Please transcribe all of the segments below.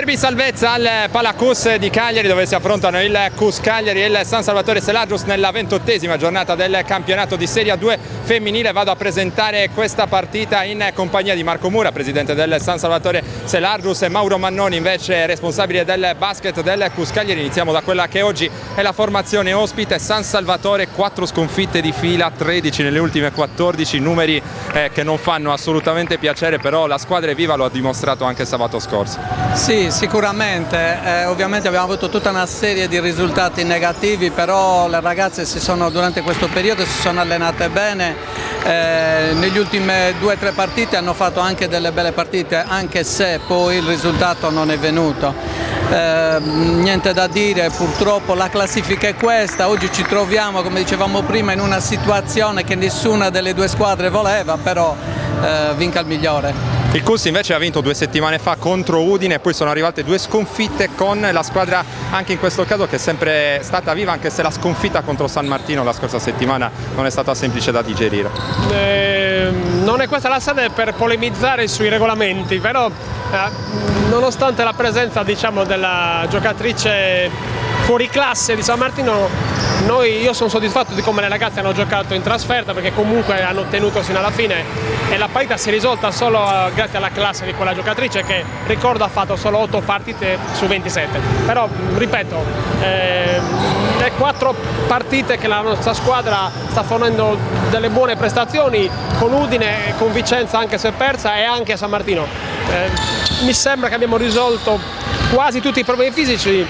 Derby salvezza al Palacus di Cagliari, dove si affrontano il CUS Cagliari e il San Salvatore Seladrus nella 28ª giornata del campionato di Serie A2 femminile. Vado a presentare questa partita in compagnia di Marco Mura, presidente del San Salvatore Seladrus, e Mauro Mannoni, invece responsabile del basket del CUS Cagliari. Iniziamo da quella che oggi è la formazione ospite. San Salvatore 4 sconfitte di fila, 13 nelle ultime 14, numeri che non fanno assolutamente piacere, però la squadra è viva, lo ha dimostrato anche sabato scorso. Sì, sicuramente, ovviamente abbiamo avuto tutta una serie di risultati negativi, però le ragazze durante questo periodo si sono allenate bene, negli ultimi 2 o 3 partite hanno fatto anche delle belle partite, anche se poi il risultato non è venuto. Niente da dire, purtroppo la classifica è questa, oggi ci troviamo, come dicevamo prima, in una situazione che nessuna delle 2 squadre voleva, però vinca il migliore. Il CUS invece ha vinto 2 settimane fa contro Udine, e poi sono arrivate 2 sconfitte con la squadra anche in questo caso che è sempre stata viva, anche se la sconfitta contro San Martino la scorsa settimana non è stata semplice da digerire. Non è questa la sede per polemizzare sui regolamenti, però nonostante la presenza, diciamo, della giocatrice fuori classe di San Martino, io sono soddisfatto di come le ragazze hanno giocato in trasferta, perché comunque hanno tenuto sino alla fine e la partita si è risolta solo grazie alla classe di quella giocatrice che, ricordo, ha fatto solo 8 partite su 27. Però, ripeto, le 4 partite che la nostra squadra sta fornendo delle buone prestazioni, con Udine, con Vicenza anche se persa, e anche a San Martino. Mi sembra che abbiamo risolto quasi tutti i problemi fisici.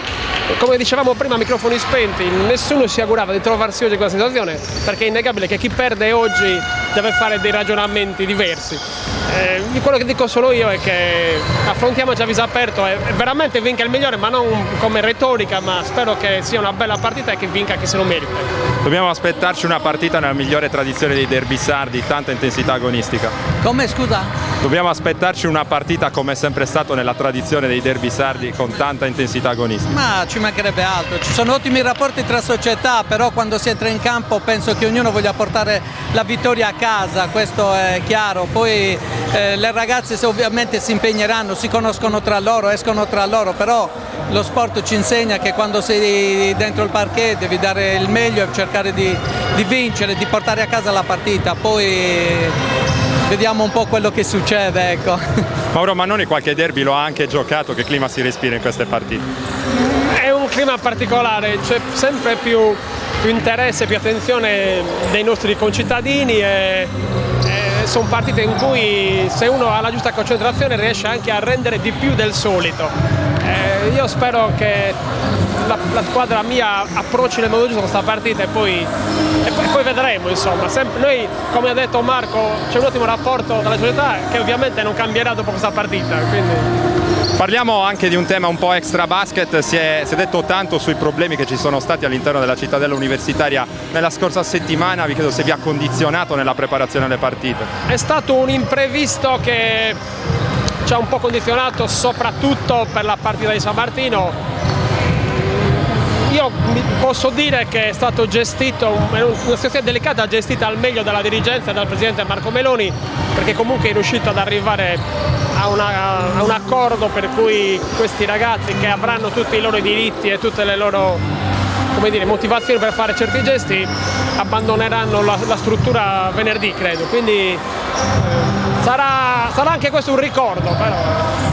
Come dicevamo prima a microfoni spenti, nessuno si augurava di trovarsi oggi in questa situazione, perché è innegabile che chi perde oggi deve fare dei ragionamenti diversi. Quello che dico solo io è che affrontiamoci a viso aperto e veramente vinca il migliore, ma non come retorica, ma spero che sia una bella partita e che vinca chi se lo merita. Dobbiamo aspettarci una partita nella migliore tradizione dei derby sardi, tanta intensità agonistica. Come, scusa? Dobbiamo aspettarci una partita come è sempre stato nella tradizione dei derby sardi, con tanta intensità agonistica. Ma ci mancherebbe altro, ci sono ottimi rapporti tra società, però quando si entra in campo penso che ognuno voglia portare la vittoria a casa, questo è chiaro. Poi le ragazze ovviamente si impegneranno, si conoscono tra loro, escono tra loro, però lo sport ci insegna che quando sei dentro il parquet devi dare il meglio e cercare di vincere, di portare a casa la partita, poi vediamo un po' quello che succede, ecco. Mauro Mannoni qualche derby lo ha anche giocato, che clima si respira in queste partite? È un clima particolare, c'è sempre più interesse, più attenzione dei nostri concittadini e sono partite in cui, se uno ha la giusta concentrazione, riesce anche a rendere di più del solito. Io spero che la squadra mia approcci nel modo giusto questa partita e poi vedremo, insomma. Noi, come ha detto Marco, c'è un ottimo rapporto tra le società che ovviamente non cambierà dopo questa partita, quindi... Parliamo anche di un tema un po' extra basket. Si è detto tanto sui problemi che ci sono stati all'interno della cittadella universitaria nella scorsa settimana. Vi chiedo se vi ha condizionato nella preparazione alle partite. È stato un imprevisto che ci ha un po' condizionato, soprattutto per la partita di San Martino. Io posso dire che è stato gestito, una situazione delicata, gestita al meglio dalla dirigenza e dal presidente Marco Meloni, perché comunque è riuscito ad arrivare a un accordo per cui questi ragazzi, che avranno tutti i loro diritti e tutte le loro, come dire, motivazioni per fare certi gesti, abbandoneranno la struttura venerdì, credo. Quindi sarà anche questo un ricordo,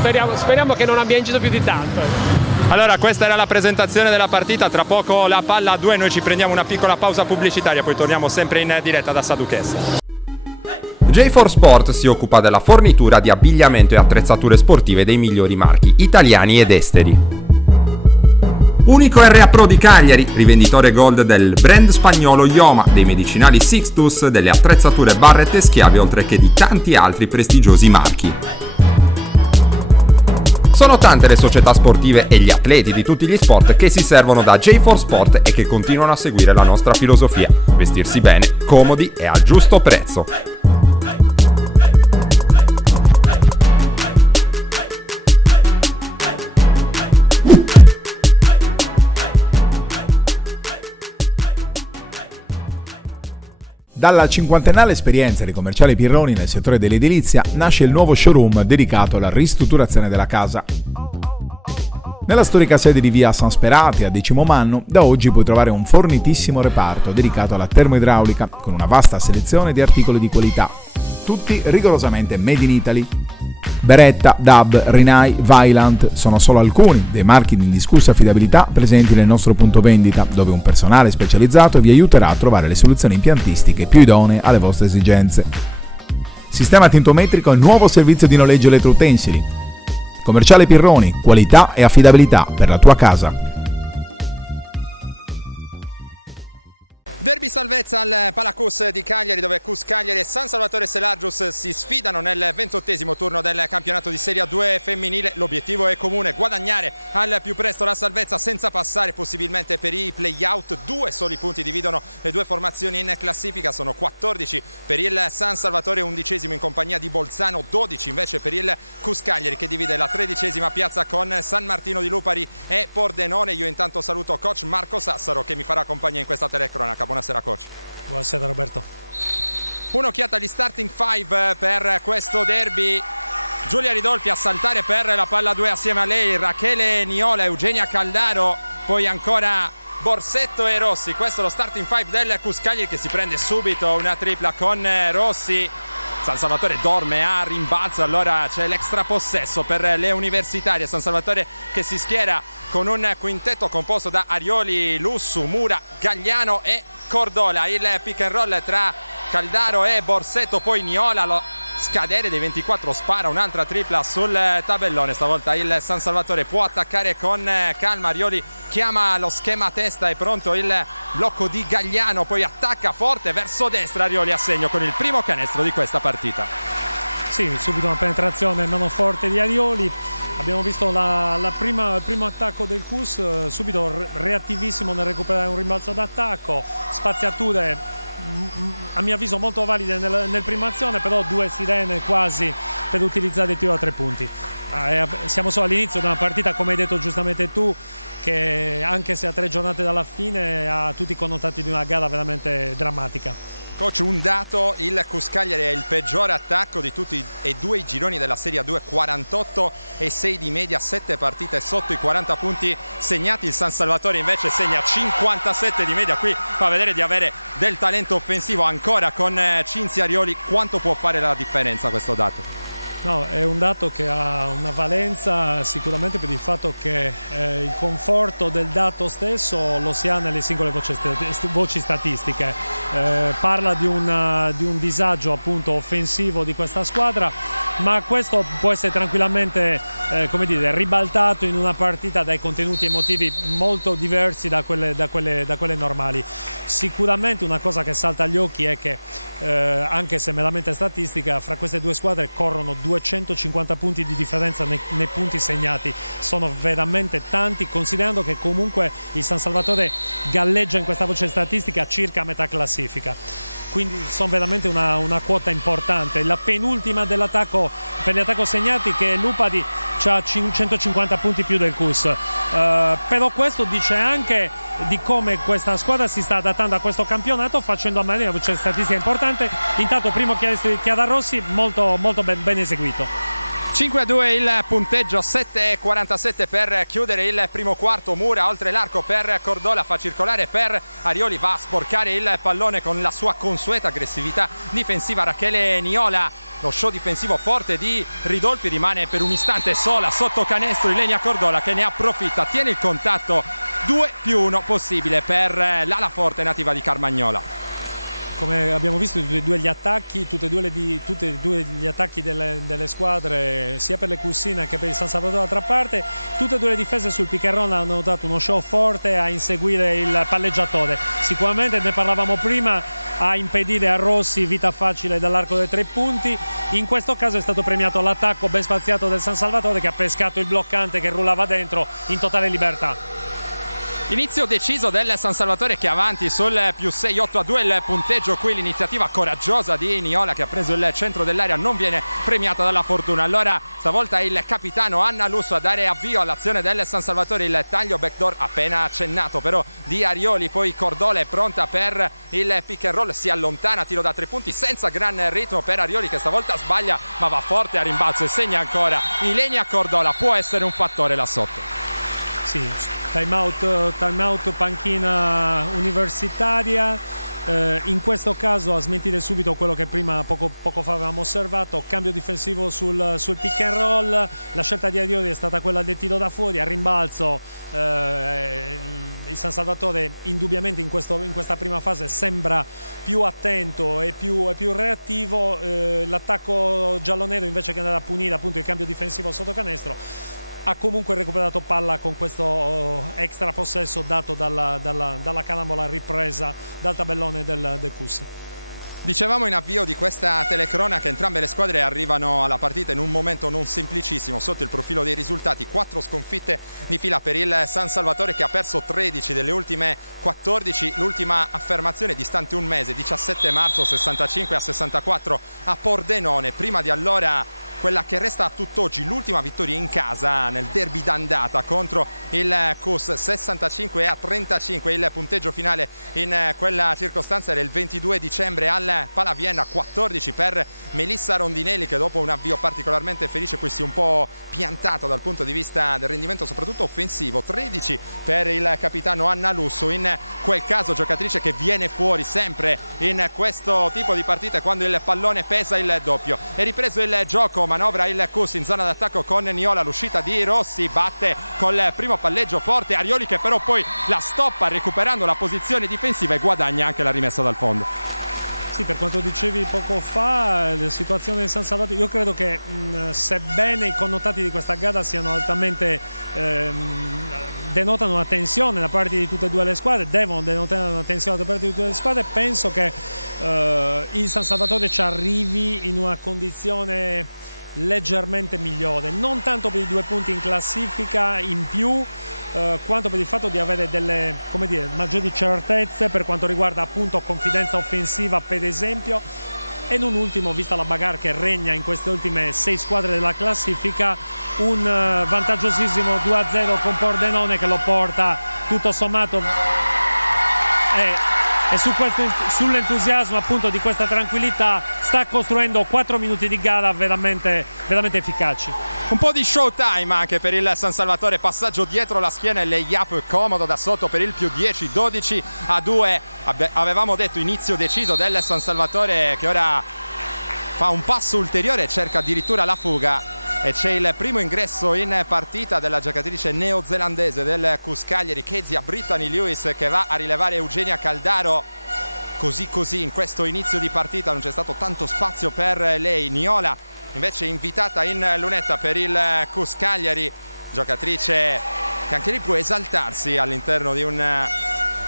però speriamo che non abbia inciso più di tanto. Allora, questa era la presentazione della partita, tra poco la palla a 2, noi ci prendiamo una piccola pausa pubblicitaria, poi torniamo sempre in diretta da Saduchessa. J4 Sport si occupa della fornitura di abbigliamento e attrezzature sportive dei migliori marchi italiani ed esteri. Unico RA Pro di Cagliari, rivenditore gold del brand spagnolo Ioma, dei medicinali Sixtus, delle attrezzature Barrett e Schiave, oltre che di tanti altri prestigiosi marchi. Sono tante le società sportive e gli atleti di tutti gli sport che si servono da J4 Sport e che continuano a seguire la nostra filosofia: vestirsi bene, comodi e al giusto prezzo. Dalla cinquantennale esperienza di commerciale Pirroni nel settore dell'edilizia nasce il nuovo showroom dedicato alla ristrutturazione della casa. Nella storica sede di via San Sperati a Decimo Manno, da oggi puoi trovare un fornitissimo reparto dedicato alla termoidraulica con una vasta selezione di articoli di qualità, tutti rigorosamente made in Italy. Beretta, DAB, Rinnai, Vaillant sono solo alcuni dei marchi di indiscussa affidabilità presenti nel nostro punto vendita, dove un personale specializzato vi aiuterà a trovare le soluzioni impiantistiche più idonee alle vostre esigenze. Sistema tintometrico e nuovo servizio di noleggio elettroutensili. Commerciale Pirroni, qualità e affidabilità per la tua casa. Derby salvezza al Palacus di Cagliari, dove Cus Cagliari e San Salvatore Selargius si sfidano nel 28° turno del campionato di Serie A2 femminile. L'obiettivo è comune: guadagnare al più presto la salvezza senza passare possibilmente per i play-out. 2 soli punti dividono le due formazioni in classifica, sono 14 per il San Salvatore, 11° in compagnia di Bolzano, 12 invece per il Cus Cagliari, che divide la 13ª piazza con San Martino di Lupari e Pordenone. Io intanto saluto coach Marco Sassaro, che mi farà compagnia in questa telecronaca. Buonasera coach. Buonasera Roberto. Un'occhiata agli starting 5 per questo derby. Giulia Ridolfi a saltare per la palla 2 assieme a lei, Rachele Niola, Eugenia Caldaro, poi ancora Borsetto e Rossi. Questo è lo starting 5 del Cus Cagliari, che si prende subito una tripla con Rossi. San Salvatore dorme a rimbalzo, allora c'è l'extra possesso per le universitarie. San Salvatore che si schiera con un quintetto composto da Arioli, Lussu, Mura, Gagliano e Cordola. Il pick and roll tra Caldaro e Borsetto, poi Niola, lo scadere dei 24 spara un'altra tripla sul tabellone. Stavolta il San Salvatore può attaccare con calma. Arioli chiama lo schema a testa, è pronto il blocco di Gagliano, poi attacca forte verso destra. Arioli a segno con il primo canestro di questa partita. Sì, subito una penetrazione mano forte di Arioli. Abbiamo visto il primo attacco del Cus, subito reattivissimo nel recuperare un rimbalzo d'attacco, spaziature a mio avviso molto valide nel prima azione, però 2 sirene quasi per utilizzare il tiro a 3 punti. Siamo solo all'inizio di una partita, come hai detto giustamente tu, che anche se a 3 giornate dalla fine ha tutti i connotati di una gara veramente drammatica. Coach, un dato: il Cus Cagliari è il peggior attacco di tutti e 2 i gironi della Serie A2, 48,6 di media, 7 partite sotto i 40 punti segnati. Il San Salvatore invece segna 57 di media. Qui fa vedere di avere del talento offensivo ancora con Cinzia Arioli. Quanto può fare la differenza questo dato? No, è un dato che ha una valenza sicuramente per il fatto che il conforto del dato stesso lo si ha nelle singole voci statistiche. Parla di un disagio appunto offensivo di questa squadra, ma questo può essere tranquillamente ribaltato in una partita dai contenuti emotivi molto diversi da quelle normali. Sicuramente una cosa che salta agli occhi è che anche se meramente statistica, fra queste due squadre corrono 250 punti di differenza nei punti segnati. Sono veramente tanti, considerando che comunque il San Salvatore galleggia in questa voce statistica circa a metà classifica, quindi sono veramente una quota importante. La penultima dell'attacco per gli attacchi segnati, che è Lupari, ha 150 punti più del Cus, però questo dice anche di come questa squadra si sta adattando a questo campionato, facendo a mano una voce statistica importante. Intanto primo Chiara Rossi molto ben eseguito. 5-2 il punteggio, 7:47 per chiudere il primo quarto. Mura oltre l'arco per Cordola, fa circolare per Arioli, va a sporcare il pallone con la sua consueta aggressività difensiva Rachele Niola. Lo show difensivo forte di Ridolfi, rimane per un istante sola sotto canestro Ilenia Cordola, che ne approfitta, tiene il contatto. 2+1 possibile per l'ala forte nativa di Carmagnola. Come abbiamo visto tutti e due gli attacchi, tutti e due gli attacchi delle squadre, sia per le Cussine che per il San Salvatore d'altra parte, tutte e due le difese sul pick and roll hanno dato uno show forte a inseguire il palleggiatore. Sicuramente, ne parlavamo prima, a impedire a Rossi vita facile dall'arco dei 3 punti. In questo caso è stato premiato l'attacco ben spaziato del San Salvatore, che ha pescato il bloccante che rullava dentro in totale libertà. Inizio deciso del San Salvatore, che è avanti sul +6, 8-2 il punteggio. Qui l'iniziativa coraggiosa di Niola, che ha preso il centro dell'area, non viene premiata dalla fortuna. Allora stavolta il capitano Anna Lusso a dare avvio all'azione del San Salvatore. Il taglio backdoor appena accennato però di Arioli, poi Cordola è pronta per il pick and roll, si allontana, tiro da 3 punti senza gran ritmo per Arioli, che stavolta sbaglia ma va forte a rimbalzo e segna ancora. Ilenia Cordola può essere un fattore là sotto. Sì, time out panchina universitaria. In questo caso a smentire subito quello che prima poco fa avevamo osservato, cambio difensivo sul pick and roll, la scelta di Arioli è stata quella del tiro da fuori, a rimbalzo il San Salvatore indubbiamente in questa prima fase sembra più attento e più reattivo, l'attacco giallonero invece che andare a punire appunto il cambio difensivo sotto canestro ha comunque recuperato palla con questo extra possesso dato dalla canamola ripresa dal tabellone del CUS. Dicevamo in avvio di questa telecronaca che entrambe le squadre arrivano alla partita in un momento non semplicissimo sotto il profilo dei risultati. 4 sconfitte di fila per il San Salvatore, che ha perso 13 delle ultime 14. L'ultima affermazione distante un mese, 17 marzo 65-64 a Pordenone. Prima di allora quella che resta a tutt'oggi l'ultima vittoria in casa nel derby d'andata contro il CUS, 65-35. Il punteggio finale in quella circostanza era il 22 dicembre al Palavienna, 14 per Melissa Rondinelli, che dopo un avvio particolarmente felice poi si è un po' piantata dal punto di vista del rendimento soprattutto offensivo, 13 per il capitano Anna Lusso, in quel caso giocatrice che viene fuori sempre in questo tipo di partite quando il pallone pesa il doppio. È ripreso il gioco, manovra il CUS in zona d'attacco con Niola, l'uscita di Rossi, batte col primo palleggio forte Arioli, che però poi la stoppa recuperando la posizione difensiva e guadagna anche la rimessa dal fondo. Sì, per quanto dicevi poco fa, la situazione di San Salvatore, io credo che sebbene i connotati di questa gara siano altamente denotano una tensione da parte di tutte e due le squadre, devono denotare una tensione da parte di tutte le squadre, penso che il San Salvatore ci arrivi in una condizione leggermente migliore, non tanto per i 2 punti in classifica in più, quanto per il fatto di avere delle, come dire, maggiori certezze per quanto riguarda appunto confidenza offensiva, per esempio, e non ultimo, vista la bagarre che regna in queste ultime 6 squadre della classifica, un vantaggiosissimo 2-0 con Pordenone che lo porta tutto sommato e sull'entusiasmo appunto di questa tranquillità sta costruendo 4 minuti di gara veramente efficaci. Un po' di showtime anche per il San Salvatore, passaggio dietro la schiena e lay-up comodo da sotto per il più 10, 12-2. Avevamo detto inizio deciso del San Salvatore, che ora fa un passo ulteriore e cerca addirittura la fuga. E c'è il primo ingresso in partita della giocatrice neozelandese del CUS Cagliari, Kezia Brittany Lewis, che va a rilevare Eugenia Caldaro. Così in questo inizio di partita non c'è stato tanto spazio per lei. Niola invece invitata in lunetta per il CUS Cagliari, giocatrice che anche lì può esaltarsi all'interno di un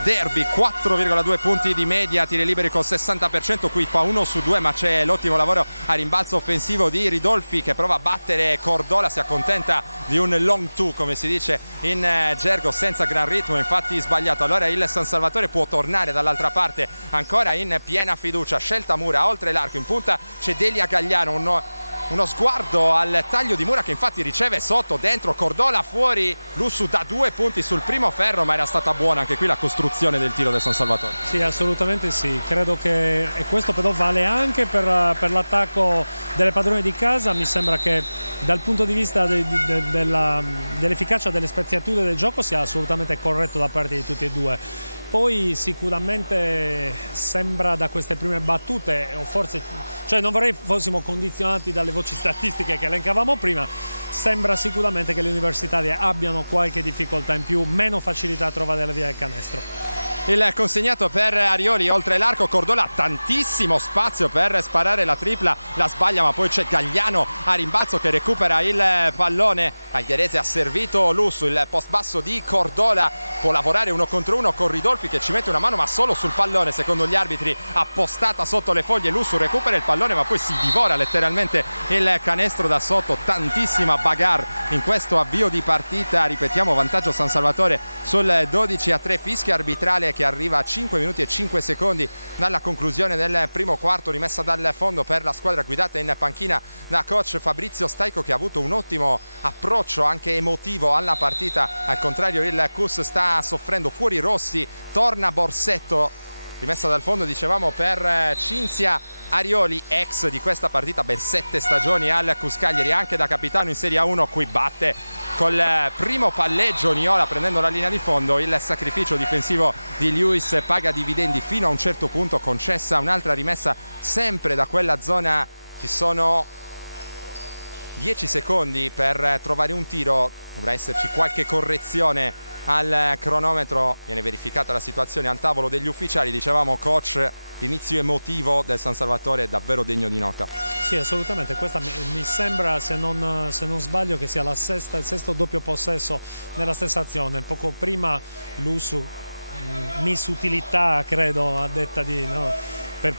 derby. 4,2 punti di media, tiri liberi col 60%, qui fa 1 su 2, ma c'è l'ottimo lavoro a rimbalzo offensivo di Ridolfi, che prova a battere Cordola, si accontenta di un long two come si dice in gergo, senza gran ritmo, infatti sbagliato. Allora il San Salvatore può tornare dall'altra parte ancora in piena fiducia, scelta Mura oltre l'arco, in punta c'è Delia Gagliano, uno sguardo al taglio di Mura che infatti riceve sotto, dentro Cordola, fuori Lussu da 2 punti sul primo ferro, ma era stata buona anche qui la costruzione del tiro del San Salvatore. Sì, assolutamente sì, credo che, e questo però vale anche per l'attacco delle padrone di casa. Mi sembra che dal punto di vista dell'efficacia delle speziature del gioco sia assolutamente corretto da parte di tutti e due. Poi sicuramente sembra da queste prime battute, o forse, cioè non vorrei fossimo condizionati dalle voci statistiche che elencavamo prima, sembra sicuramente che le universitarie abbiano qualche difficoltà in più, meno facilità a trovare la via del canestro. Il consegnato per Arioli oltre l'arco, Cordola tantissimo spazio per sparare la tripla, la sbaglia, ma poi c'è Gagliano a rimbalzo che recupera il pallone. Algherese ha servito Lussu, il post basso di Cordola, può lavorare 1 contro 1 con Ridolfi che ci mette una mano ma solo sul pallone, secondo gli arbitri appostata sotto le foglie. Lussu recupera il pallone ma poi si divora letteralmente il canestro da sotto. Tantissima bagarre in questo avvio di partita, ripetiamo, vantaggio San Salvatore sul 12-3, fischio arbitrale che arriva a 5 minuti e 5 secondi dalla conclusione del primo quarto, rimessa dal fondo per la squadra guidata in panchina da coach Fabrizio Staico, che ha avuto un ottimo approccio anche emotivo alla partita. Al contrario il CUS sta soffrendo. Fuori Rossi, torna Borsetto, rimessa dal fondo dicevamo per Cinzia Arioli, ex di questa partita, ben 7 stagioni al CUS Cagliari, anche da capitano in Serie A1, qui batte col primo palleggio Niola prendendo la linea di fondo. Il sacrificio difensivo di Lewis paga dividendi fino a un certo punto, concessa un'altra rimessa sempre da quella zona. Ci sono 10 secondi per trovare un tiro, dovrà esserci qualche correzione al cronometro. Viene verificata la situazione al tavolo degli ufficiali. Dicevamo, coach, l'inizio emotivo del San Salvatore è davvero degno di nota. Sì, assolutamente, questa mi sembra, se non sbaglio, che sia il sesto doppio possesso nella stessa azione. Poco prima Lussu, miss utilità, credo, a detta di... No, per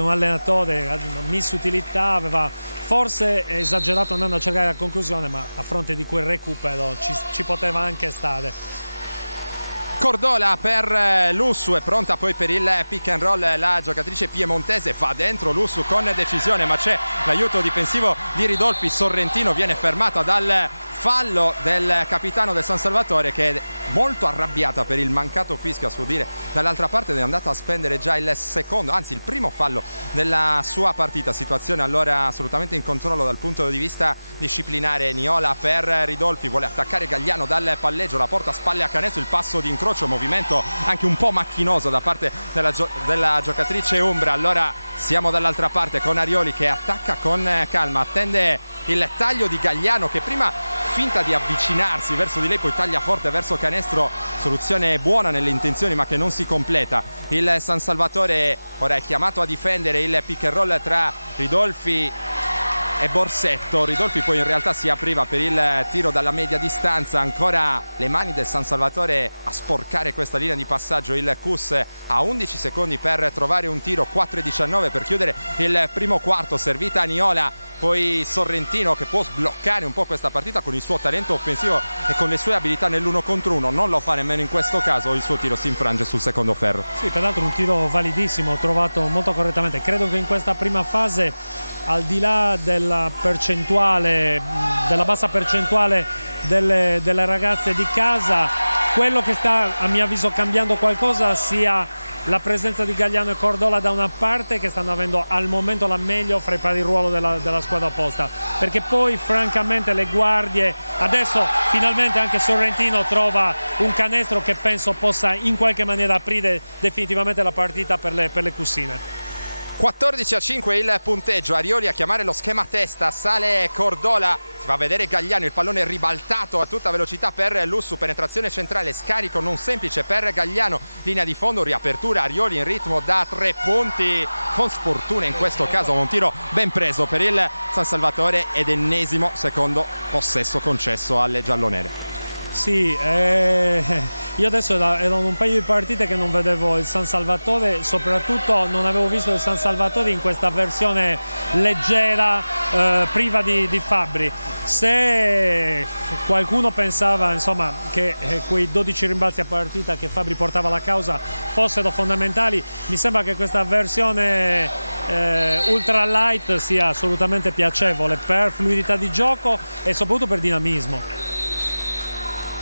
un allenatore, miss utilità, aveva forse esagerato andando a cercare la conclusione, ma a fronte di quel recupero ci poteva anche stare. Cordola per Lussu, è pronta poi per il pick and roll la giocatrice piemontese, va dentro Lussu con decisione, ma c'è l'aiuto difensivo di Ridolfi. Sorrentino viene fermata dal fallo del capitano del San Salvatore, che è molto arrabbiata per il mancato fischio, a suo dire. Dall'altra parte è andata a spendere già il secondo, anzi il primo fallo della sua partita. Situazione allora assolutamente in controllo dal punto di vista disciplinare. Niola per Ridolfi, vuole attaccare Gagliano dal palleggio, la porta a spalle a Canestro, il passo di incrocio, movimento anche un po' macchinoso da parte della giocatrice Umbra. Allora siamo dall'altra parte con Arioli che attacca con calma, attende il taglio di Gagliano, che prima finta di avvicinarsi verso di lei, poi taglia forte verso Canestro. Soluzione buona nelle intenzioni, ma che non si completa. Il San Salvatore ora è chiamato a difendere il pick and roll tra Ridolfi e Borsetto. Ridolfi poi in realtà si apriva per il tiro dalla media distanza. Ancora le mani del San Salvatore a sporcare questa linea di passaggio. Il CUS ha 11 secondi per trovare un tiro, 4:19 per chiudere il primo quarto. Servita a Niola, poi Sorrentino che può sbloccare un po' questa partita con il suo talento offensivo e con le sue abilità nell'1 contro 1. Non lo fa nemmeno in questo caso, il suo tiro si infrange sul secondo ferro. Sì, peraltro un tiro validissimo, trovato molto correttamente. Credo che in questa prima fase, al di là della percentuale, della bassa percentuale delle ragazze di casa, quello che sta a mio avviso cambiando qualcosa sia la presenza di Gagliano e Cordola da una parte, che stanno avendo al momento la meglio fra i pari ruolo della squadra opposta, perché poi francamente le guardie, adesso finalmente anche Sorrentino trova un canestro che penso possa in qualche maniera aprire definitivamente la partita per le cussine. 14:5 il punteggio. Arioli a chiamare lo schema testa, sale Cordola, si fa vedere Gagliano, il pallone è ribaltato a tutta velocità per Lussu, penetrazione centrale, scarico non semplice per Gagliano, linea di fondo, riapertura, Arioli in ritmo da 3 punti, con sfortuna in questo caso, un tiro ben preso per il San Salvatore ed ennesimo secondo possesso concesso alle giallonere. Sì, io adesso erano un paio di partite che non vedevo il San Salvatore, soprattutto non avevo visto il San Salvatore in questa versione leggera, priva di Fabbri. Se qualcuno pensava, insomma, che quei 12 rimbalzi a partita che Fabbri portava alla causa fossero fondamentali, mi sembra che questa versione ultra light sia assolutamente piacevole per fluidità di gioco e soprattutto per dinamismo.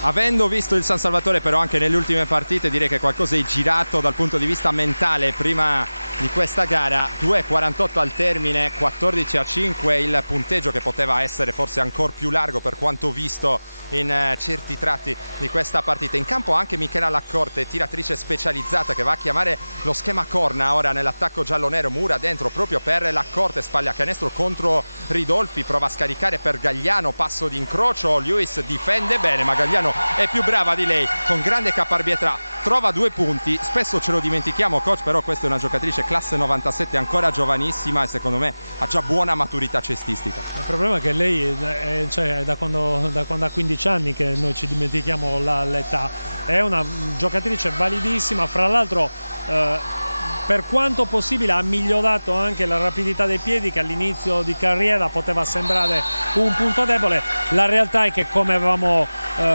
Avendo visto il San Salvatore però anche nelle ultime partite, direi che qualcosa è girato dal punto di vista mentale prima di questa gara. 2:48 al termine, 14:5 il punteggio, che poteva essere forse ancora più largo per quanto visto in certi tratti di questa partita. In campo anche Michela Laccorte, tiratrice specializzata, che va a chiamare lo schema corna ora nell'attacco giallonero. Mura dentro proprio per Laccorte, spalle a canestro contro Ridolfi, prova a scaricare per Gagliano, passo di incrocio, Lewis difende bene, ma Gagliano è più brava di lei, con grande caparbietà trova 2 punti. Spesso ce lo dimentichiamo, coach, però questa è una giocatrice classe 97, ancora giovanissima, e secondo me ha già buona maturità cestistica. Il problema è che lei è da quando ha 15 anni che noi ci dimentichiamo l'età. È una giocatrice validissima, fra l'altro per quanto possibile ha migliorato anche la rapidità dei piedi, che all'inizio di carriera poteva sembrare un punto debole. La realtà è che, come avevamo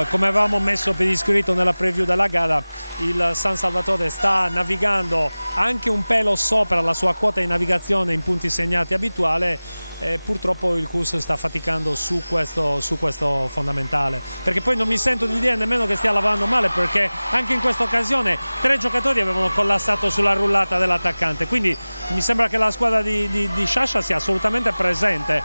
come avevamo messo per iscritto nella preview della gara, il San Salvatore sta navigando anche un pelo sopra la sua quota di navigazione in punti segnati abituale, e purtroppo il CUS sta faticando su questo fondamentale, perché poi non mi sento di dire nemmeno che stia lavorando male, perché anche in questa occasione 3 giocatori avevano collassato sulla rullata dell'attaccante, quindi mi sembra che la squadra di Sciascia sia assolutamente presente.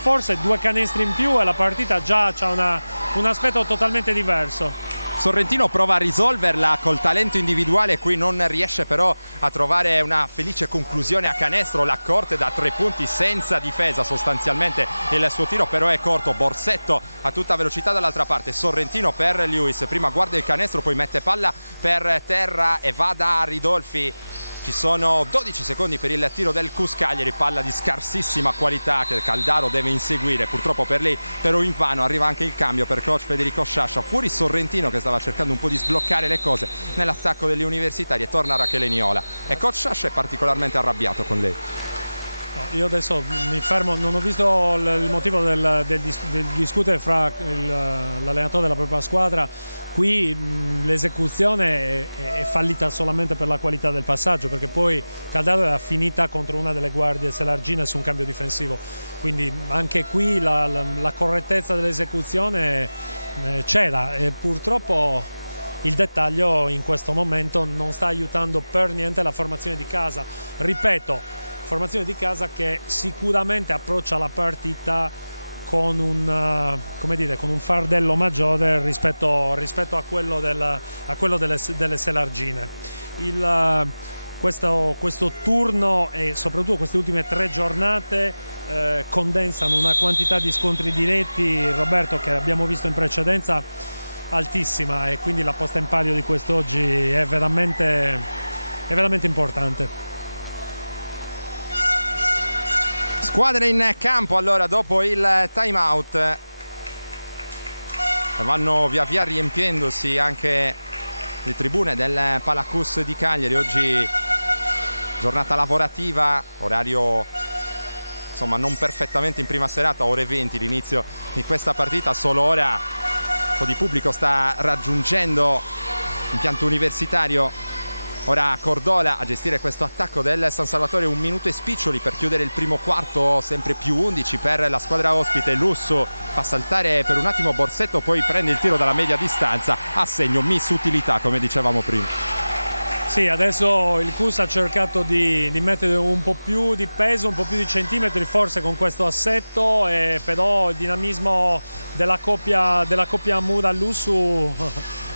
Forse 2 canestri in più e la partita già ha un aspetto totalmente diverso. Sorrentino prova a risolverla col talento individuale, qui non riesce però a trovare una felice conclusione a canestro. La Corte da 3 punti senza difesa, sostanzialmente il suo tiro però è corto. Borsetto a tutta velocità dall'altra parte, Sorrentino per Lewis, prima guarda il canestro, poi mette palla per terra e va da Ridolfi. Ci sono 12 secondi per il tiro del CUS Cagliari, palla di scarsissima qualità che Caldaro deve inseguire, purtroppo per lei, però invano. Arriva anche il cambio per coach Federico Sciascia, fuori Sorrentino che stava cercando un po' di sbloccare le cose nell'attacco degli universitari, e torna Rachele Niola e coach Sciascia è particolarmente arrabbiato con lei. Io adesso mi fermo, non ho visto il motivo del discutere fra l'allenatore della propria squadra. Qui l'esecuzione è fallita solamente per la qualità del passaggio, perché poi Caldaro era finita contro una delle guardie selargine su un cambio difensivo, quindi anche qui la correttezza dell'esecuzione c'era, e purtroppo il dettaglio in questo momento non sta aiutando per niente la formazione di casa. Ripeto, formazione di casa che sicuramente approccia la partita con un fardello maggiore rispetto a quello delle selargine. Questo turno e soprattutto queste ultime 3 giornate condensano una quantità di scontri diretti, Roberto, che abbiamo visto in precedenza, altissima, e quindi la posta in palio di quest'oggi è veramente importante. Squadre in campo allora dopo il time out, vanno via via riempiendosi anche le tribune del Palacus di Cagliari. Oggi giornata lavorativa, orario insomma non perfettamente in prima serata, ore 20 l'inizio di questa partita. Solo ora un po' di pubblico sta raggiungendo l'impianto universitario. Ora Cordola a gestire questo attacco del San Salvatore, 1 minuto e spiccioli per chiudere il primo quarto, sempre più 11 per la squadra ospite. Lusso fa saltare per un attimo Borsetto, poi prende il tiro dalla media distanza, a segno miss utilità come dicevamo prima. Sì, adesso il CUS ha cercato di mettere un po' più di peso, un po' più di centimetri forse con questo assetto, però il dinamismo della coppia Mura-Lussu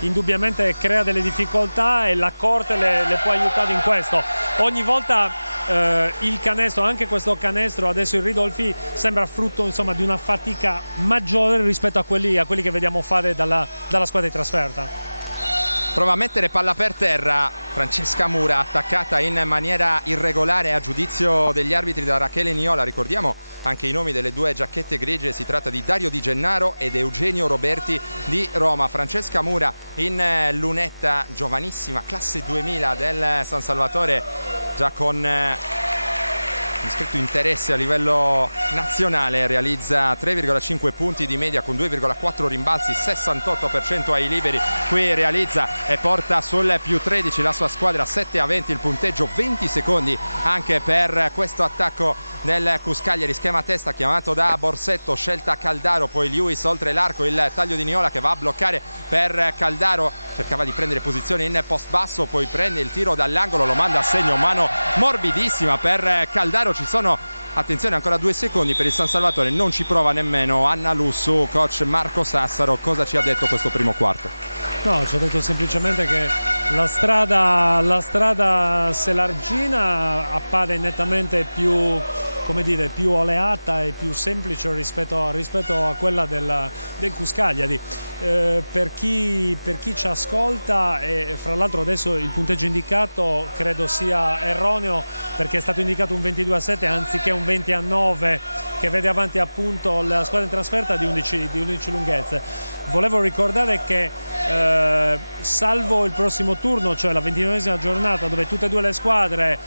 indubbiamente crea delle difficoltà, e la Corte le può aiutare in questo. Ogni volta il canestro, anche questo canestro adesso il Ridolfi, sembra frutto insomma di una fatica maggiore rispetto a quelli che vediamo fare dalla squadra di trasferta. Prova a mettere palla per terra Francesca Mura, attaccata in maniera irregolare a giudizio degli arbitri da Rachele Niola. Ricordiamo anche i nomi delle 2 giacchette grigie, si tratta di Dario Di Gennaro ed Eugenio Roberti di Roma. Francesca Mura in lunetta, giovanissima, classe 2000 del San Salvatore, già con discreto interesse a livello nazionale, realizza 3,5 punti di media con 2,4 rimbalzi, 68% ai liberi. Qui realizza e porta sul più 13 la sua squadra, 7-20 il punteggio, 20 secondi anche per questo attacco del CUS Cagliari. Schema testa chiamato da Borsetto, scelta Caldaro, poi Lewis oltre l'arco, il taglio di Niola che va a bloccare per Caldaro, cercava di prendere posizione in post basso, poi prende il tiro dall'angolo, lo manda a segno, mano morbidissima per Caldaro. Ci sono, attenzione, ancora 2 secondi per il San Salvatore, non ci prova nemmeno Anna Lussu. Coach Marco Sassaro cosa ci ha detto questo primo quarto? No, ci ha detto semplicemente che la strada selargina appare nettamente più oleata e più semplice rispetto a quella del CUS Cagliari. Per chi ci ascolta, e fra l'altro adesso il punteggio indicato credo sia erroneo, perché è stato indicato un 22-7 anziché un 20-9 che vede avanti appunto la squadra in trasferta di 11 lunghezze. Volevo ricordare che salvo il prossimo turno, cioè la 29esima giornata, dove tutte e 2 le squadre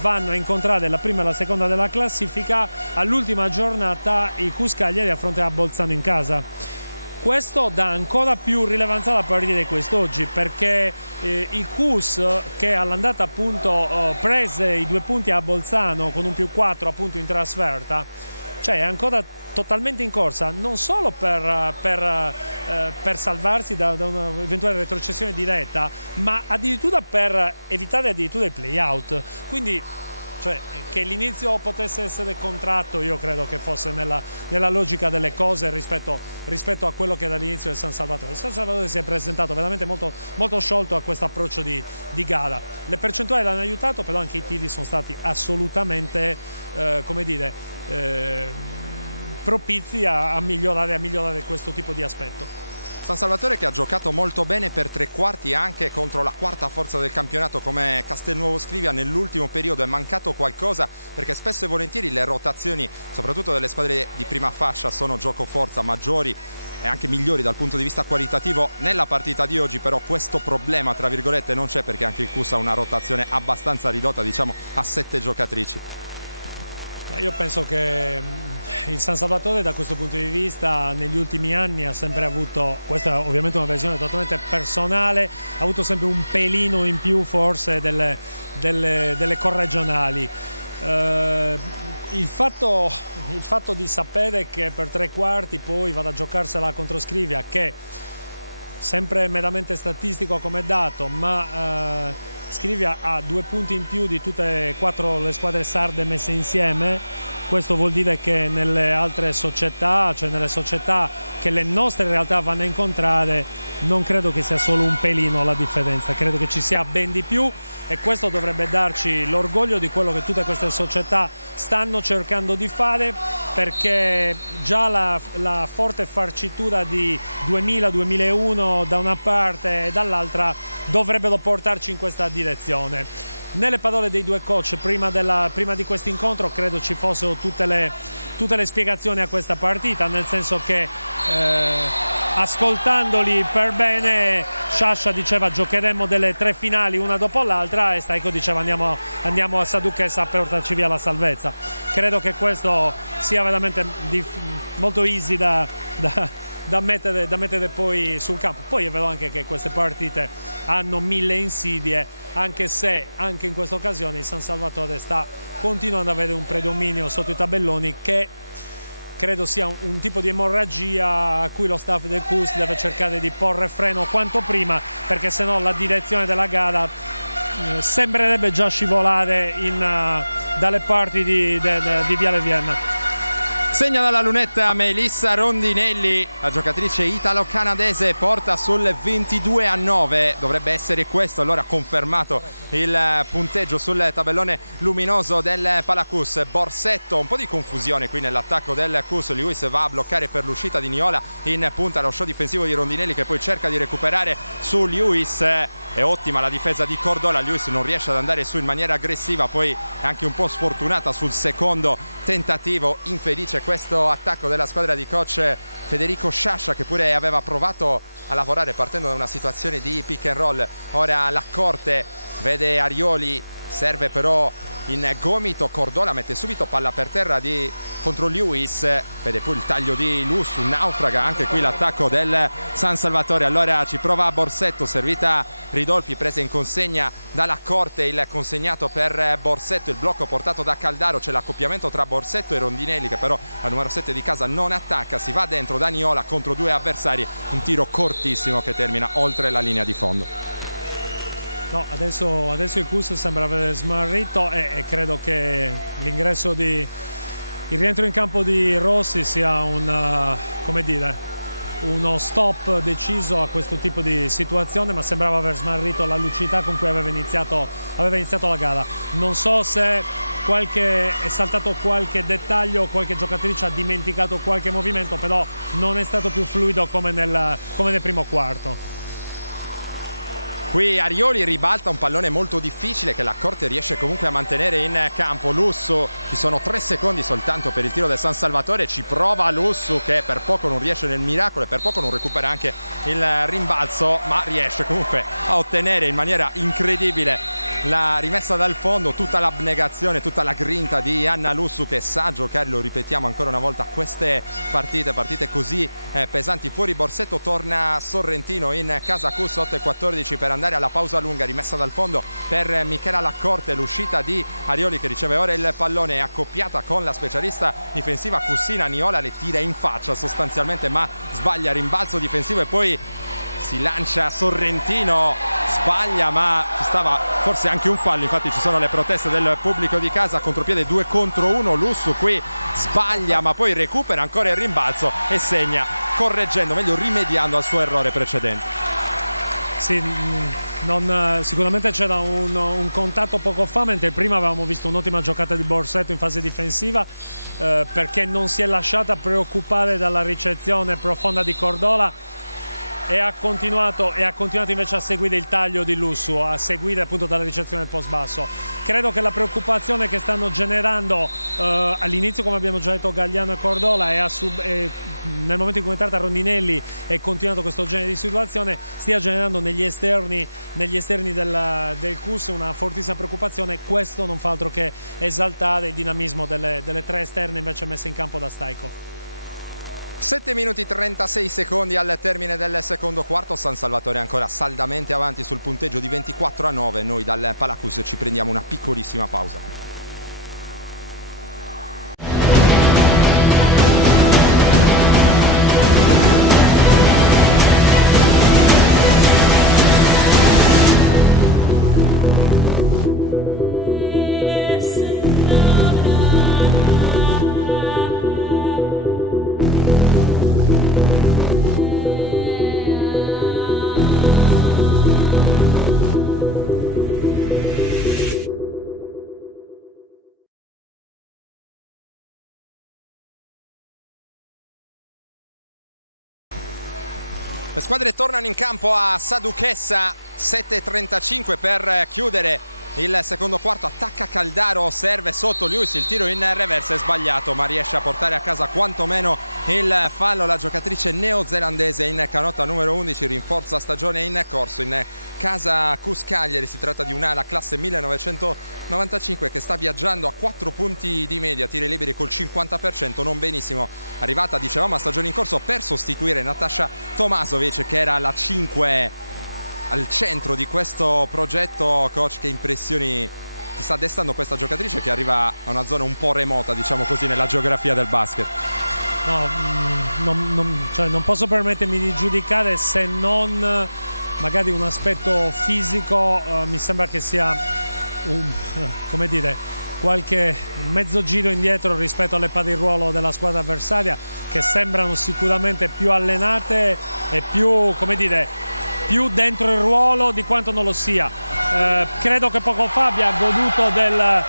vanno a incontrare la prima e la seconda della classifica, all'ultima giornata il CUS Cagliari affronterà Bolzano in casa. Questo dà ancora più rilevanza alla partita di quest'oggi, perché il CUS, che all'andata appunto prese i 2 punti a Bolzano con un +4 appunto in trasferta, cioè è ancora totalmente in corsa, non solo per salvarsi da un'eventuale retrocessione diretta, ma addirittura per evitare addirittura il play-out. Quindi, cioè, che l'inizio potesse essere contratto, io credo che fosse nella logica delle cose rispetto a quello che era l'inizio del San Salvatore. Il San Salvatore si è presentato veramente molto, molto sciolto a questo approccio di gara. Le percentuali l'hanno aiutato, però anche i tiri sono stati assolutamente, propizi a migliorare questo tipo di aspetto. San Salvatore che ha giocato molto bene per 3/4 anche contro la quarta forza del campionato come Castelnuovo Scrivia. Nell'ultimo periodo è mancato qualcosa, perché spesso e volentieri le rotazioni, soprattutto delle squadre di prima fascia, sono gioco forza maggiori e anche migliori dal punto di vista qualitativo. Nella partita di oggi però questo problema tra virgolette non c'è, perché anche il CUS ha una rotazione abbastanza ridotta, diciamo a 7 giocatrici. Io penso che il San Salvatore da questo punto di vista negli ultimi anni ha sempre avuto, questa è ovviamente una visione totalmente personale, ha avuto sempre un pelino in più forse delle corregionali. Il fatto di sapere che per 3/4 poi vada a giocarsela contro Scrivia, che sempre meramente statistico come dato, ma Scrivia ha 2 punti in più di tutte e 4 le squadre sarde messe insieme. Questo vuol dire che nelle altre società, cioè nelle società che le nostre realtà vanno a incontrare, non credo che sia solo un pelino la differenza, credo che ci sia ben di più, e questo dovrebbe darci l'orgoglio di quello che tutte queste società stanno cercando di fare, perché già la forte farcitura di 2000-2001 da una parte e dall'altra dovrebbero portarci in questa direzione. Nelle parole dei 2 coach prima di questo incontro credo ci fossero tutte le spiegazioni a questa partita, nel senso che ascoltandoli per bene, Sciascia diceva giocheremo delle 3 finali una dopo l'altra, e Staiko diceva andiamo a Saduchessa per portarci via la salvezza. Credo che questo sia veramente molto easy da mettere poi sul campo. Poi è vero anche che queste partite hanno 1000 insidie, anche se anche in questa occasione il San Salvatore sta continuando ad avere un predominio sotto i tabelloni, che credo sia un tipo di emorragia a cui lo staff del CUS deve cercare di porre freno quanto prima, perché sennò la direzione della gara sembrerebbe già scivolare dalle parti di Viale Vienna. Segna dalla lunetta Melissa Rondinelli, la giocatrice italo-canadese, porta sul 22-9, dovrebbe essere questo allora confermato il punteggio sul tabellone luminoso del Palacus. Borsetto, un po' di confusione qui nell'attacco del CUS, Lewis va a bloccare per l'uscita di Niola, in punta lo show difensivo di Rondinelli che poi cerca di recuperare su Lewis. È ottima la difesa di Cordola, Lewis non riesce ad andare su in maniera aggressiva, poi è anche un po' sfortunata sul secondo tentativo. Infelice questo attacco della squadra di coach Federico Sciascia, che pure aveva provato a lavorare partendo da una situazione di pick and roll. Ora l'accorte vede Arioli, serve però in gomito, Cordola mette subito palla per terra contro Lewis, vede poi il taglio di Lussu, naufraga anche qui l'attacco del San Salvatore. Allora ci prova Borsetto, servita Ridolfi, presa in consegna dalla Corte, il consegnato per Borsetto, il blocco portato da Caldaro, c'è l'accoppiamento tra Borsetto e Rondinelli che però la numero 7 di casa non attacca, si va dentro da Niola contro 2 avversari, un tiro cortissimo che termina oltre la linea di fondo. No, adesso il CUS sembra aver smarrito e credo che il rientro in campo di Rossi sia uno stop deciso a questo tipo di situazione, ma sembrava aver smarrito la lucidità con cui aveva iniziato la gara. Non so se è saltato qualche dettaglio, qualche giocatrice ha dimenticato qualche movimento, però non è stato più fluido come nel primo quarto. Qui Arioli ribalta un pallone molto difficile che la Corte riesce comunque a mantenere in campo. Lussu, ci sono 3 secondi soltanto per il tiro del San Salvatore, ci prova Lussu che per poco non riesce nel miracolo e per poco non recupera anche il rimbalzo, ma riesce comunque a ottenere in maniera incredibile la rimessa dal fondo, tutta l'abnegazione, tutta la grinta di Anna Lussu, che sa giocare, lo ripetiamo ancora una volta, queste partite così pesanti. Fuori Borsetto, torna Sorrentino in casa Cus, 8-14 per andare alla pausa lunga, rimessa dal fondo per Michela Laccorte, l'uscita di Arioli che riceve ora il pallone, è accoppiata con la specialista difensiva Cussina. Niola le tira in faccia sostanzialmente, ma sbaglia, rimbalzo difensivo e poi si lancia Sorrentino, sbaglia, ma ci stava forse anche un fallo, infatti ci sono le proteste del pubblico di casa, contropiede 2 contro 1, Lussu qui sbaglia ma poi recupera ancora il rimbalzo e segna, correggendo, meglio rimediando al suo errore precedente. Sì, sicuramente c'era un contatto poco fa, mentre prima avevamo visto un'ottima giocata di Borsetto in fase difensiva, perché non si è lasciata preoccupare dalla ricezione profonda di Cordola e ha continuato invece a seguire il taglio di Lussu, a seguire appunto dalla ricezione del post basso. Credo che la preoccupazione che stanno generando all'inizio, come abbiamo già detto, Gagliano e Cordola, e nel momento in cui è entrata Rondinelli e continuato questo genere di situazione, stia generando negli esterni del CUS una fortissima preoccupazione. Questo non fa altro che esaltare il dinamismo delle 3 esterne invece messe in campo da Staiko. 7 minuti 36 secondi al termine del secondo quarto, San Salvatore ancora saldamente avanti sul punteggio di 24-9. Noi dal Palacus ci prendiamo una piccolissima pausa. Le squadre tornano in campo a Saduchessa, 7:35 per chiudere il secondo quarto. Attacca Caldaro, serve sotto Lewis, il tiro in reverse è sbagliato, ma riesce a portare a casa quantomeno il fallo. La giocatrice neozelandese in canotta numero 11 rinforza stagione in corso in casa Cus Cagliari. Si tratta di un'ala classe 1995 che sta viaggiando a 4 punti di media, tiri liberi col 50%, non benissimo, arrivata dicevamo a stagione in corso per sostituire Natasha Tomasovic, che era la 5 al centro di questo progetto. Coach, che impressioni ti sta destando questa giocatrice che arriva a una zona un po' remota, diciamo così, nella geografia del basket? No, non posso permettermi di giudicare, se non magari un aspetto fisico. Mi sembra che sia qualche mezzo giro indietro rispetto alle pari ruolo della squadra avversaria, che sembrano sicuramente più allenate e più dentro il ruolo di quanto non lo sia. Credo che poco fa abbia goduto del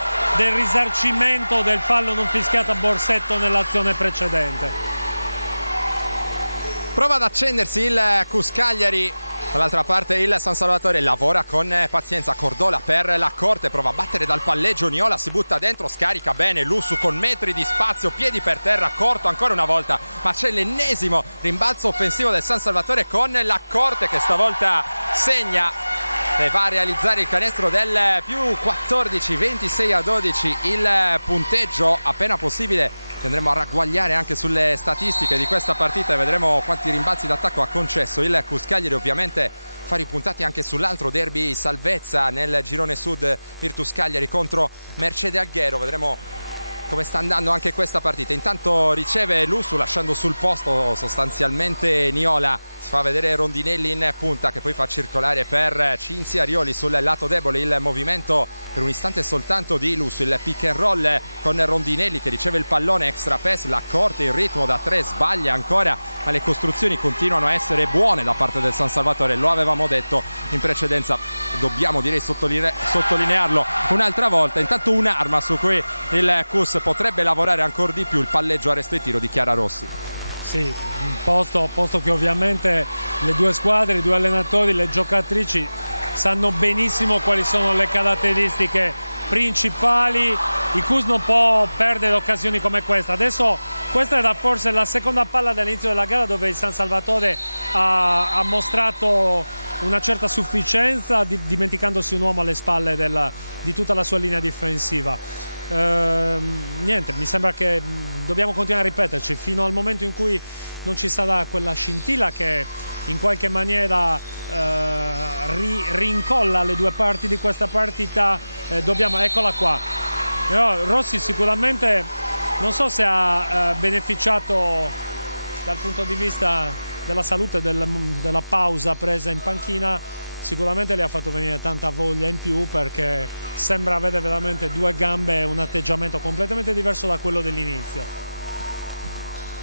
risarcimento del fallo non fischiato a Borsetto nell'azione precedente. Prova ad accendersi il Cus Cagliari. Dall'altra parte il San Salvatore lavora con pazienza. Cordola per Laccorte, prova a battere dal palleggio, Niola si butta dentro, scarica bene Lussu con metri di spazio, piedi per terra, corto ancora una volta, ma c'è l'ennesimo rimbalzo offensivo del San Salvatore con Laccorte, che stavolta segna e va a realizzare il canestro del più 14, 26-12 il punteggio. Appena possibile che andremo a ragguagliare anche sulle statistiche di questa partita e vedremo quanti rimbalzi d'attacco ha concesso il Cus Cagliari. Ovviamente fari puntati anche sull'altro derby salvezza nel girone sud, Virtus Cagliari contro Mercede Alghero. Vedremo come sta andando anche questa partita. Intanto riceve Lussu, lasciando sul posto sostanzialmente Niola. Si fa vedere Rondinelli in punta, che poi fa circolare per Cinzia Arioli sul lato debole. Il movimento per un istante soltanto di Lussu, il pick and roll con Rondinelli che riceve il pallone, extra pass, Laccorte in ritmo da 3, sbaglia ancora, ma le costruzioni continuano a essere buone da parte del San Salvatore. Lo avevamo detto in precedenza, dobbiamo direi sottolinearlo un'altra volta. Intanto un'arma su cui il Cus potrebbe lavorare ancora di più, il palleggio, arresto e tiro di Chiara Rossi. Sì, posto che ovviamente le due squadre, i due allenatori, le giocatrici sanno benissimo quali sono le caratteristiche principali. Il Cus non può perdere occasioni come questa. Adesso questa era forse la seconda palla dall'inizio della gara dove il San Salvatore ha mostrato una certa sufficienza, dimenticandosi un uomo alle spalle di tutta la sua linea difensiva. Niente, mi sembra che dobbiamo continuare a ripeterci fino al momento in cui non ci sarà quella scintilla che in qualche maniera rincolla le due parti di questa partita. Eccola qua. Però Rossi sicuramente non so se ha beneficiato dal punto di vista della salute della pausa presa in panchina, sicuramente le ha fatto venire tanta voglia in più, perché sembra avere veramente due gambe e un atteggiamento completamente diverso da quello dell'inizio.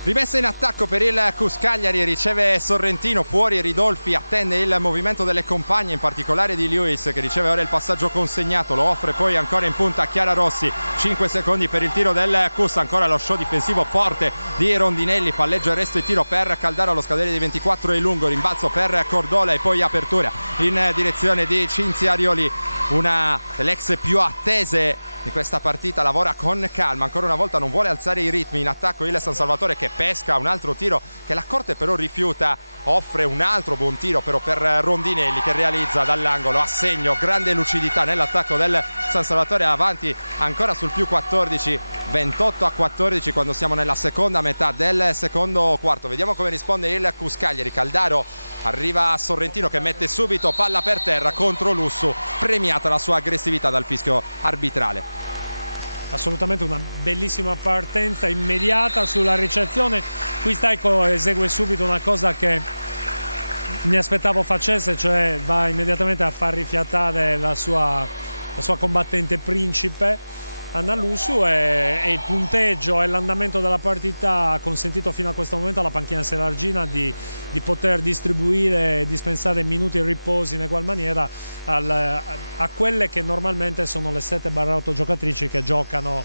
Rimessa in attacco per il CUS Cagliari, riceve Sorrentino, fuori Ridolfi, attende il movimento delle compagne, in particolare di Lewis, che riceve ora il passaggio consegnato, lo offre poi ancora in punta a Chiara Rossi. 5 secondi per il tiro del CUS, ancora lo show difensivo forte di Rondinelli, palleggia il resto il tiro per Caldara, allo scadere di 24 e lungo, rimbalzo per Cordola e poi apertura in direzione di Cinzia Arioli, una delle ex più attese di questa partita, lavora con calma, ancora una volta non vuole alzare i ritmi in attacco il San Salvatore, che pesca un altro tiro che la Corte però rifiuta, offre un altro buon tiro però per Rondinelli, che realizza dall'angolo a segno, grande lucidità nell'attacco del San Salvatore, avanti ancora sul più 14, 28-14 quando siamo nella seconda metà del secondo quarto. Vediamo come risponde il CUS Cagliari. Caldaro arriva a Sorrentino che mette subito palla per terra contro Lussu, premiata la sua aggressività dal fischio arbitrale. Assolutamente una bellissima partenza immediata sulla ricezione. Qui Staico esegue subito una cosa che mi aspettavo facesse, cioè va immediatamente a far rifiatare la sua combattente principe Anna Lussu, e il punteggio e l'andamento della partita ha consentito fino a questo momento alla panchina selargina di poter distribuire e dispensare minuti e riposi in egual maniera a quelle che normalmente sono le 7-8 giocatrici che giocano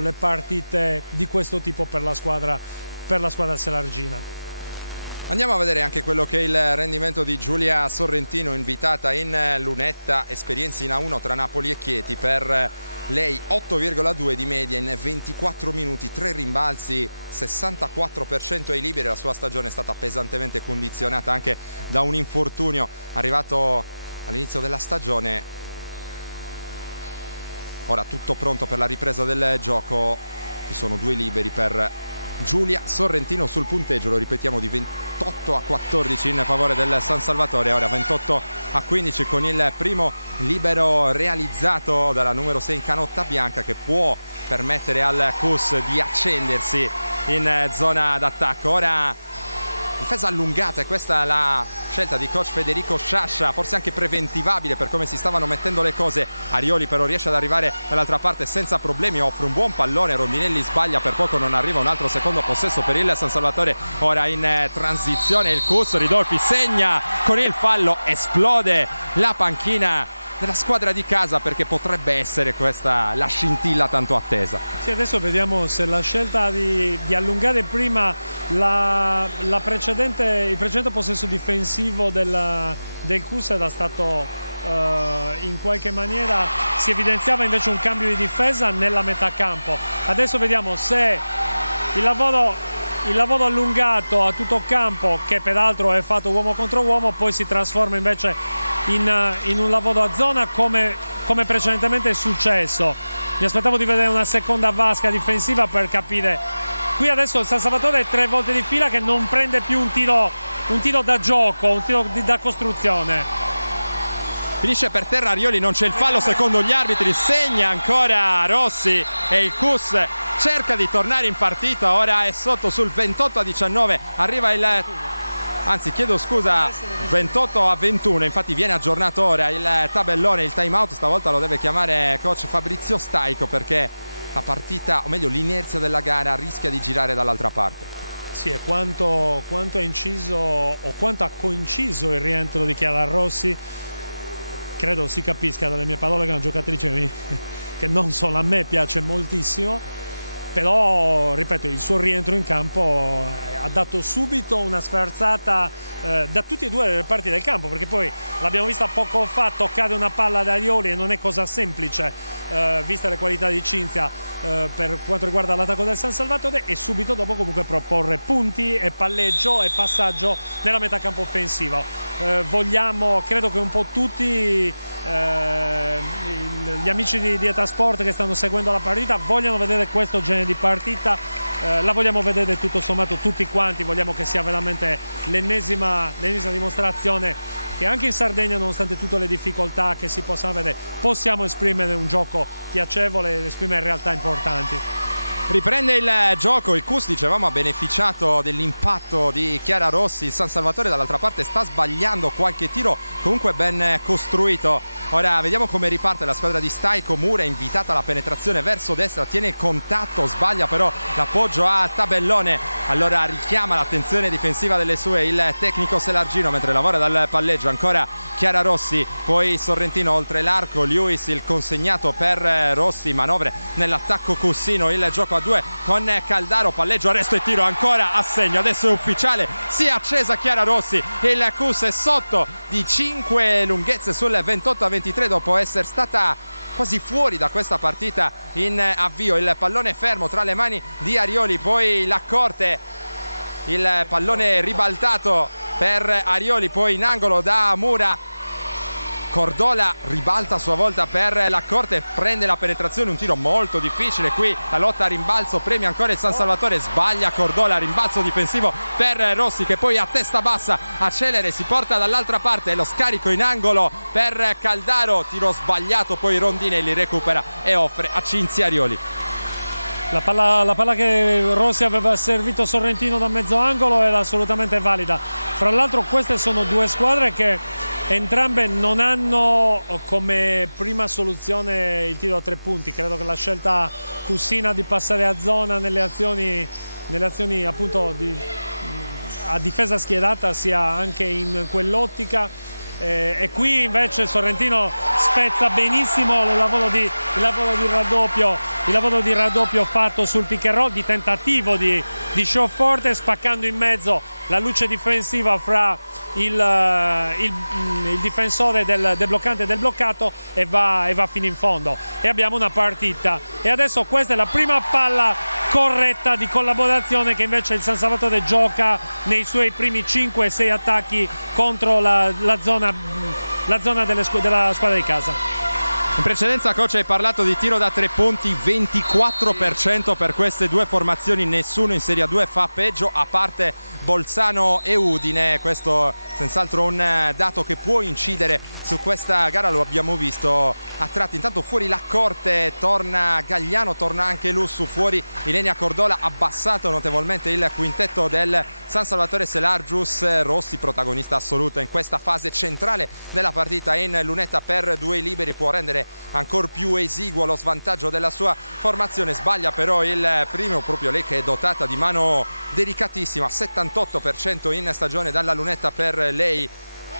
le partite di questo tipo per la squadra selargina. Andiamo a vedere anche quello che è il rendimento di Giulia Sorrentino, invitata in lunetta, esperienze in A1 tra Napoli e Chieti. Per lei 8,2 di media in 24 minuti, 3 rimbalzi, 64% ai liberi. La sua stagione è stata pesantemente condizionata anche da un infortunio arrivato all'inizio della stagione. Ora tutto pronto per la ripresa del gioco, ci sono 2 liberi per Giulia Sorrentino sul punteggio, lo ripetiamo, di 28-14 in favore del San Salvatore. Ora 28-15 con il primo libero realizzato dalla numero 6 Canotta Bianca, che può permettere al CUS di accendersi in zona d'attacco. Ora difesa allungata, e questa è la scelta di coach Federico Sciascia, forse anche preventivabile per come si stavano mettendo le cose. Arioli però riesce ad arrivare dall'altra parte senza problemi, offre un buon pallone, Rondinelli sbaglia, per poco non arriva un altro secondo possesso per il San Salvatore. Ora in transizione il CUS, Ridolfi segna con il fallo, esplode la panchina della squadra di casa, perché potrebbe essere questa la scintilla tanto attesa. Sì, adesso vediamo se la scelta di allungare prima il precedente possesso difensivo del CUS era stato in qualche maniera, si evidenziava invece un cambio di difesa nella metà campo. Adesso vediamo se il lavoro allungato a tutto campo, che peraltro è fatto uomo contro uomo, poi si trasforma invece in un lavoro a zona come precedentemente è successo. Mi aspettavo di vedere una seconda vasca difensiva per capire. Qui adesso il San Salvatore è 3 volte di fila che non prende più un tiro da gioco, un tiro da costruzione. Finisce per terra Arioli, non c'è il fallo secondo gli arbitri, segna ancora Rossi e il CUS cerca di tornare in partita. Ora è sotto sul 28-19, arriva il... Anzi, chiedo scusa, 28-21, infatti viene aggiornato ora il tabellone, il time out stavolta lo deve chiamare coach Fabrizio Staico, perché la partita, o meglio l'inerzia della gara, rischia di girare dall'altra parte. Sì, e quanto è inciso, o quanto ha coinciso il rientro di Chiara Rossi, credo si capisca dalle mie parole, che è una giocatrice che non solo a me piace moltissimo. Però, ripeto, il suo rientro in campo ha dato subito una sferzata da tutti e due le parti del campo, perché poi l'abbiamo vista poco fa toccare una palla da Arioli e non è cosa semplice vista le qualità di Cinzia per quanto riguarda l'attacco del San Salvatore, e subito dopo comunque proporre punti e palleggio e passaggio nella metà campo offensivo. Credo che un po' tutti gli amici di Etasport che stanno seguendo la partita vogliono vedere questo genere di partita, la vogliamo vedere tutto sommato tutti quanti, vogliamo che sia veramente l'ennesima dimostrazione che anche in Sardegna, nonostante tutte le difficoltà che si possano vedere, possiamo esprimere un gioco piacevole ed esprimere realtà importanti. Riprende il gioco, il Cus dicevamo ha beneficiato dell'impatto di Chiara Rossi, il San Salvatore dall'altra parte sta sbagliando qualche tiro comunque ben costruito. Ora vediamo come riparte la squadra di Staico. Mura invitata alla penetrazione verso destra, tiene il contatto, sbaglia però l'appoggio a Tabellone, allora richiama l'attenzione difensiva delle sue il tecnico Selargino mentre lavora dal palleggio. Ancora Chiara Rossi, poi Sorrentino oltre l'arco, Lewis il consegnato per Rossi, manovre nell'attacco Cussino, il gioco a due con Caldaro, palleggio, arresto e tiro ancora a segno, adesso è ufficiale, si è accesa Chiara Rossi, il Cus è sotto di 5 lunghezze sul 28-23 dopo essere stata quasi fuori da questa partita in avvio. Il pallone fermo tra le mani di Arioli, poi l'accorte, il pallone ribaltato per Arioli, poi in angolo da Mura, Cordola ribalta a sua volta per l'accorte, prende la penetrazione, un tiro molto difficile qui, la lotta a rimbalzo premia ancora il San Salvatore, sbaglia Cordola, rimbalzo difensivo per Rossi che poi a testa bassa accelera e si porta dall'altra parte, lo scarico in angolo per Caldaro, tiro sbagliato, poi Rondinelli recupera e offre a Cinzia Arioli. La palla che Rossi aveva servito Sorrentino da mezzo angolo era assolutamente valida. Fra l'altro queste sono due squadre che entrambe non hanno come prima soluzione il tiro a 3 punti. Credo che la scelta Cussina di passare a zona nelle azioni appunto a difesa schierata sia anche in quell'ottica. E qui invece Sorrentino spezza benissimo il lavoro di raddoppio fatto sul pick and roll, di tentativo di show forte, spaccando in mezzo la luce difensiva fra il difensore del bloccante e del bloccato e va fino in fondo, e abbiamo una partita. E adesso questa è la prima palla corretta di collaborazione che invece il San Salvatore gioca nei suoi primi 5-6 attacchi contro la zona della squadra di casa. In precedenza coach hai parlato di tiro da 3 punti, 24% per queste due formazioni, nessuno in Serie 2 fa peggio a parte Bolzano e Udine. Questo senz'altro un dato che può incidere su questa gara, lo abbiamo visto a tratti. Intanto fuori l'accorte, torna Gagliano, torna anche Lussu, fuori Ilenia Cordola, abbassato notevolmente il quintetto del San Salvatore. Selargius Rossi protagonista assoluta in questa fase centrale della partita in lunetta per 2 liberi, può rendere ancora più esiguo lo svantaggio della sua formazione. Sbaglia però il primo, proprio lei che è dotata di mano delicatissima, 78% in stagione dalla lunetta per lei,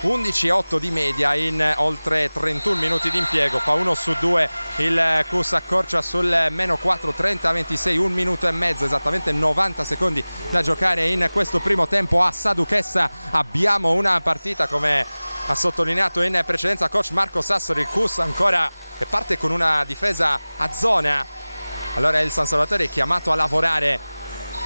11,8 di media in oltre 31 minuti di impiego, fa 1 su 2 il Cus, accorcia sul meno 4, 30-26, 1 minuto e mezzo, esattamente 90 secondi da giocare in questo primo tempo a Saduchessa. Abbiamo una partita, come ha sottolineato in precedenza coach Marco Sassori, il Cus ancora che parte con una difesa a zona, allora il San Salvatore è chiamato a lavorare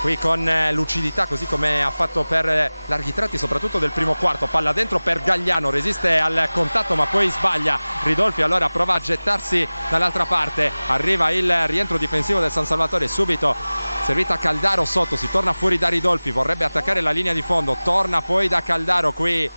qui con lucidità, così come ha fatto per larghi tratti soprattutto del primo quarto. Palla dentro per Gagliano, resiste al contatto ma poi sbaglia Ridolfi, allora prova a gettarsi dall'altra parte, arriva il rientro difensivo del San Salvatore, subito servita Caldaro sotto, si torna fuori da Ridolfi, vorrebbe attaccare la linea di fondo, torna poi da Caldaro, qui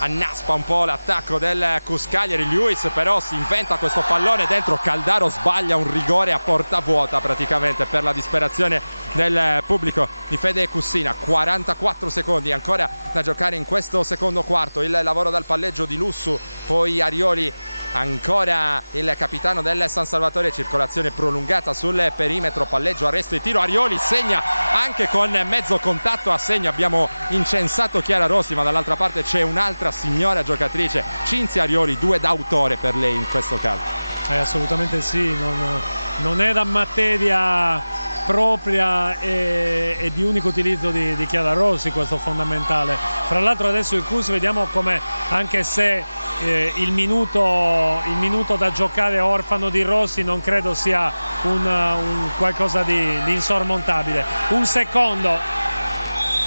annaspa un po' l'attacco del Cus Cagliari. Lewis però si inventa questo pallone dentro, Caldaro sbaglia un rigore a porta vuota praticamente per la disperazione del pubblico di Fede Cussina. 44 secondi ancora da giocare in questo secondo quarto, il lavoro dal palleggio di Lussu, poi Arioli, ancora il capitano del San Salvatore, circolazione prolungata sul perimetro, palleggio, arresto e tiro. Arioli segna anche con mezzo contatto a segno, abbiamo incensato Chiara Rossi ma dall'altra parte c'è un'altra signora giocatrice, Cinzia Arioli, 2 d'autore per lei in questo caso. Assolutamente sì, non era materia propria e di unico utilizzo di Chiara Rossi, questo fondamentale. Fra l'altro adesso il Cus vediamo come, anche se il minuto da giocare orfano di Rossi non credo sia un qualcosa di insormontabile. Un secondo.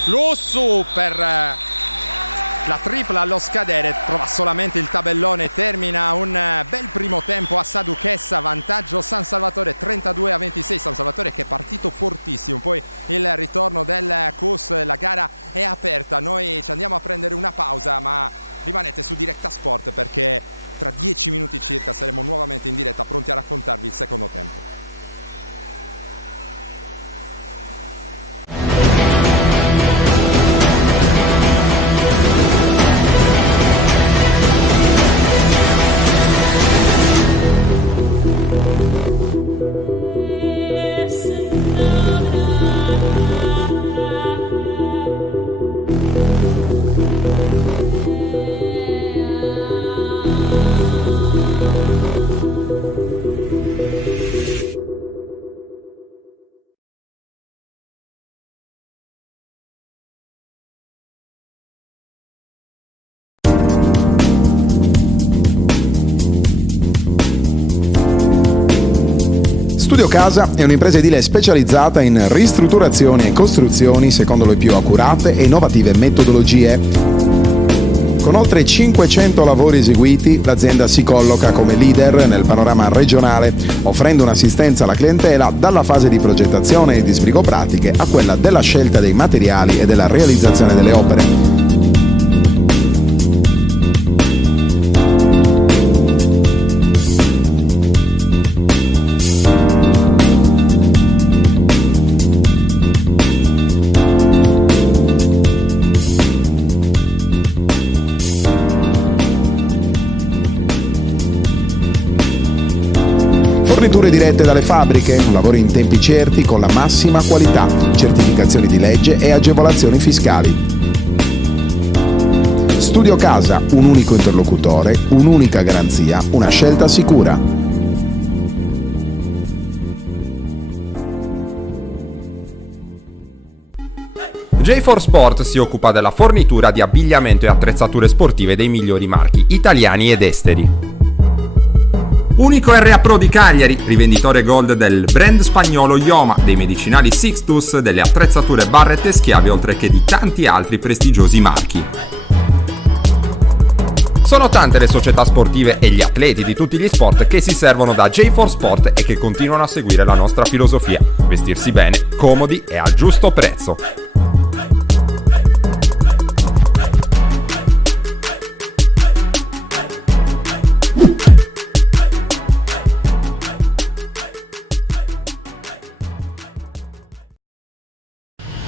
Lussu per la tripla allo scadere, trova solamente il tabellone, termina un bel primo tempo a Saduchessa, vantaggio San Salvatore 32-26, San Salvatore che è partito fortissimo, poi il ritorno del Cus, la gara è aperta, noi ci andiamo a prendere una pausa, ma rimanete su Directa Sport perché tra 10 minuti circa saremo nuovamente in diretta, pronti a raccontarvi il secondo tempo. Studio Casa è un'impresa edile specializzata in ristrutturazioni e costruzioni secondo le più accurate e innovative metodologie. Con oltre 500 lavori eseguiti, l'azienda si colloca come leader nel panorama regionale, offrendo un'assistenza alla clientela dalla fase di progettazione e di sbrigo pratiche a quella della scelta dei materiali e della realizzazione delle opere. Forniture dirette dalle fabbriche, lavori in tempi certi con la massima qualità, certificazioni di legge e agevolazioni fiscali. Studio Casa, un unico interlocutore, un'unica garanzia, una scelta sicura. J4 Sport si occupa della fornitura di abbigliamento e attrezzature sportive dei migliori marchi italiani ed esteri. Unico RA Pro di Cagliari, rivenditore gold del brand spagnolo Ioma, dei medicinali Sixtus, delle attrezzature Barrett e Schiavi, oltre che di tanti altri prestigiosi marchi. Sono tante le società sportive e gli atleti di tutti gli sport che si servono da J4 Sport e che continuano a seguire la nostra filosofia: vestirsi bene, comodi e al giusto prezzo.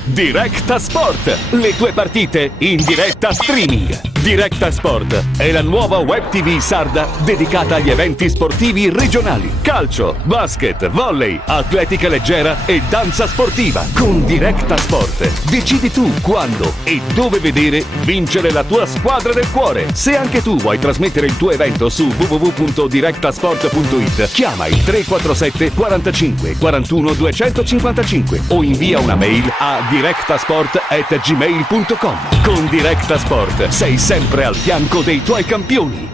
Directa Sport, le tue partite in diretta streaming. Directa Sport è la nuova web TV sarda dedicata agli eventi sportivi regionali. Calcio, basket, volley, atletica leggera e danza sportiva. Con Directa Sport decidi tu quando e dove vedere vincere la tua squadra del cuore. Se anche tu vuoi trasmettere il tuo evento su www.directasport.it, chiama il 347 45 41 255 o invia una mail a directasport@gmail.com. Con Directa Sport sei sempre al fianco dei tuoi campioni.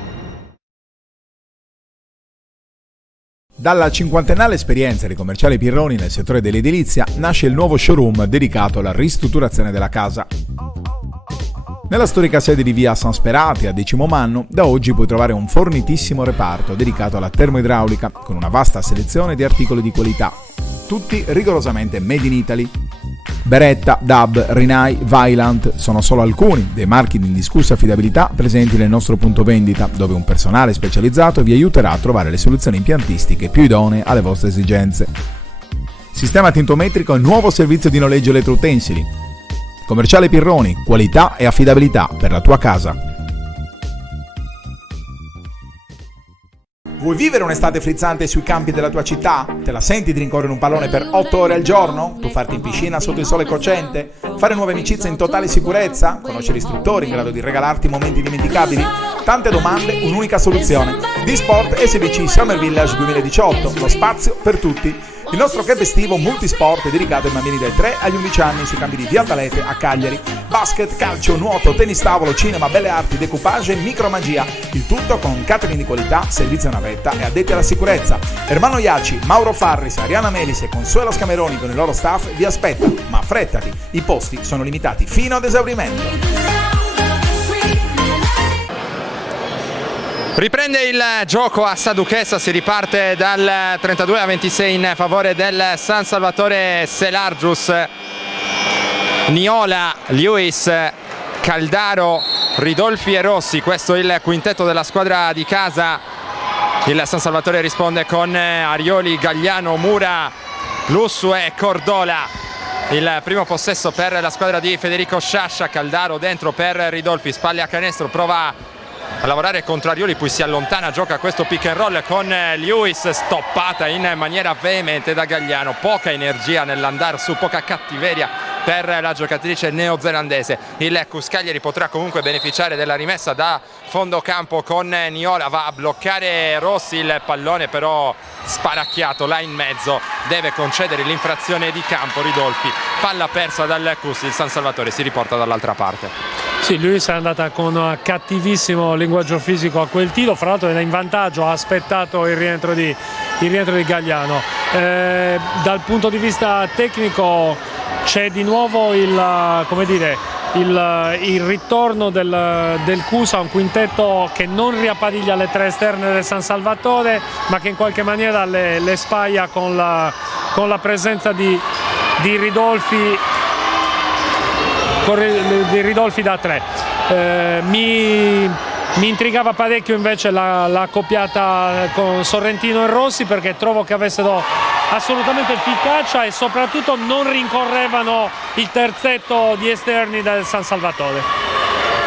Dalla cinquantennale esperienza di commerciale Pirroni nel settore dell'edilizia nasce il nuovo showroom dedicato alla ristrutturazione della casa. Nella storica sede di via San Sperati, a Decimo Mannu, da oggi puoi trovare un fornitissimo reparto dedicato alla termoidraulica con una vasta selezione di articoli di qualità, tutti rigorosamente made in Italy. Beretta, DAB, Rinnai, Vaillant sono solo alcuni dei marchi di indiscussa affidabilità presenti nel nostro punto vendita, dove un personale specializzato vi aiuterà a trovare le soluzioni impiantistiche più idonee alle vostre esigenze. Sistema tintometrico e nuovo servizio di noleggio elettroutensili. Commerciale Pirroni, qualità e affidabilità per la tua casa. Vuoi vivere un'estate frizzante sui campi della tua città? Te la senti di rincorrere un pallone per 8 ore al giorno? Tuffarti in piscina sotto il sole cocente? Fare nuove amicizie in totale sicurezza? Conoscere istruttori in grado di regalarti momenti dimenticabili? Tante domande, un'unica soluzione. D-Sport SBC Summer Village 2018, lo spazio per tutti. Il nostro camp estivo multisport è dedicato ai bambini dai 3 agli 11 anni sui campi di Via Talete a Cagliari. Basket, calcio, nuoto, tennis tavolo, cinema, belle arti, decoupage e micromagia. Il tutto con catering di qualità, servizio a navetta e addetti alla sicurezza. Ermanno Iacci, Mauro Farris, Ariana Melis e Consuelo Scameroni con il loro staff vi aspettano, ma affrettati, i posti sono limitati fino ad esaurimento. Riprende il gioco a Saduchessa, si riparte dal 32-26 in favore del San Salvatore Selargius. Niola, Lewis, Caldaro, Ridolfi e Rossi, questo è il quintetto della squadra di casa. Il San Salvatore risponde con Arioli, Gagliano, Mura, Lussu e Cordola. Il primo possesso per la squadra di Federico Sciascia, Caldaro dentro per Ridolfi, spalle a canestro, prova a lavorare contro Arioli, poi si allontana, gioca questo pick and roll con Lewis, stoppata in maniera veemente da Gagliano. Poca energia nell'andare su, poca cattiveria per la giocatrice neozelandese. Il Cus Cagliari potrà comunque beneficiare della rimessa da fondo campo con Niola, va a bloccare Rossi, il pallone però sparacchiato là in mezzo, deve concedere l'infrazione di campo Ridolfi, palla persa dal Cus, il San Salvatore si riporta dall'altra parte. Sì, lui è andata con cattivissimo linguaggio fisico a quel tiro, fra l'altro era in vantaggio, ha aspettato il rientro di Gagliano. Dal punto di vista tecnico c'è di nuovo il ritorno del Cus a un quintetto che non riappadiglia le tre esterne del San Salvatore, ma che in qualche maniera le spaglia con la presenza di Ridolfi da tre. Mi intrigava parecchio invece la coppiata con Sorrentino e Rossi, perché trovo che avessero assolutamente efficacia e soprattutto non rincorrevano il terzetto di esterni del San Salvatore.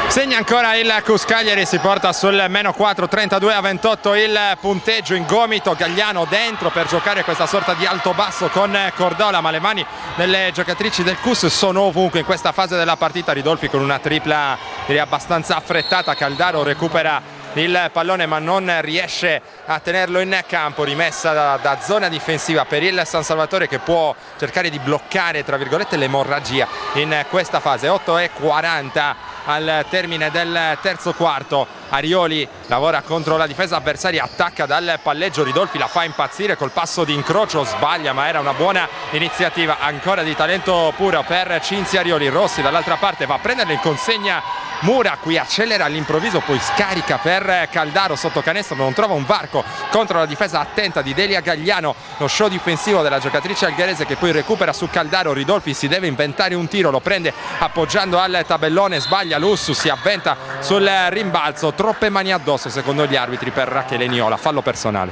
Segna ancora il Cus Cagliari, si porta sul -4, 32-28 il punteggio in gomito. Gagliano dentro per giocare questa sorta di alto-basso con Cordola, ma le mani delle giocatrici del Cus sono ovunque in questa fase della partita. Ridolfi con una tripla direi abbastanza affrettata, Caldaro recupera il pallone ma non riesce a tenerlo in campo, rimessa da zona difensiva per il San Salvatore, che può cercare di bloccare tra virgolette l'emorragia in questa fase. 8:40 al termine del terzo quarto. Arioli lavora contro la difesa avversaria, attacca dal palleggio, Ridolfi la fa impazzire col passo di incrocio, sbaglia ma era una buona iniziativa ancora di talento puro per Cinzia Arioli. Rossi dall'altra parte va a prenderla in consegna Mura, qui accelera all'improvviso, poi scarica per Caldaro sotto canestro, non trova un varco contro la difesa attenta di Delia Gagliano. Lo show difensivo della giocatrice algherese che poi recupera su Caldaro. Ridolfi si deve inventare un tiro, lo prende appoggiando al tabellone, sbaglia Lussu, si avventa sul rimbalzo, troppe mani addosso secondo gli arbitri per Rachele Niola, fallo personale.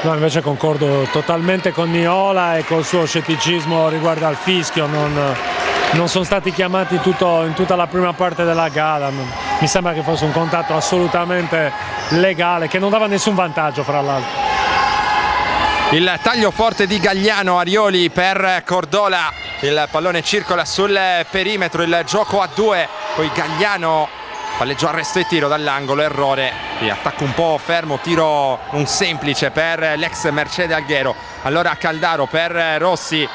No, invece concordo totalmente con Niola e col suo scetticismo riguardo al fischio. Non sono stati chiamati in tutta la prima parte della gara, mi sembra che fosse un contatto assolutamente legale che non dava nessun vantaggio, fra l'altro. Il taglio forte di Gagliano, Arioli per Cordola, il pallone circola sul perimetro, il gioco a due, poi Gagliano, palleggio, arresto e tiro dall'angolo, errore, attacco un po' fermo, tiro un semplice per l'ex Mercedes Alghero. Allora Caldaro per Rossi,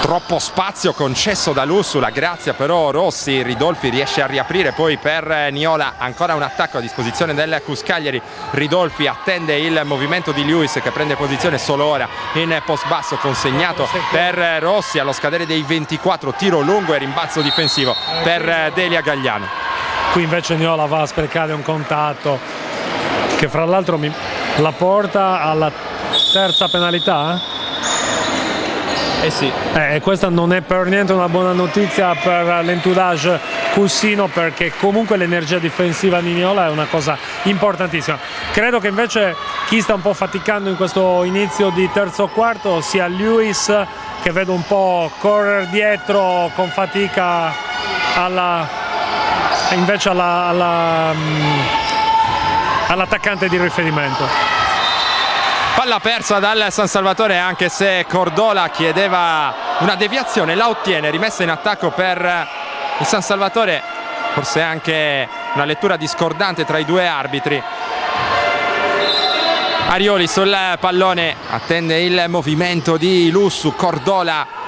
troppo spazio concesso da Lussu, la grazia però Rossi, Ridolfi riesce a riaprire poi per Niola, ancora un attacco a disposizione del Cus Cagliari. Ridolfi attende il movimento di Lewis che prende posizione solo ora in post basso, consegnato per Rossi allo scadere dei 24, tiro lungo e rimbalzo difensivo per Delia Gagliano. Qui invece Niola va a sprecare un contatto che fra l'altro la porta alla terza penalità. Sì. Questa non è per niente una buona notizia per l'entourage cussino, perché comunque l'energia difensiva di Niola è una cosa importantissima. Credo che invece chi sta un po' faticando in questo inizio di terzo quarto sia Lewis, che vedo un po' correre dietro con fatica all'attaccante di riferimento. Palla persa dal San Salvatore, anche se Cordola chiedeva una deviazione, la ottiene, rimessa in attacco per il San Salvatore, forse anche una lettura discordante tra i due arbitri. Arioli sul pallone, attende il movimento di Lussu, Cordola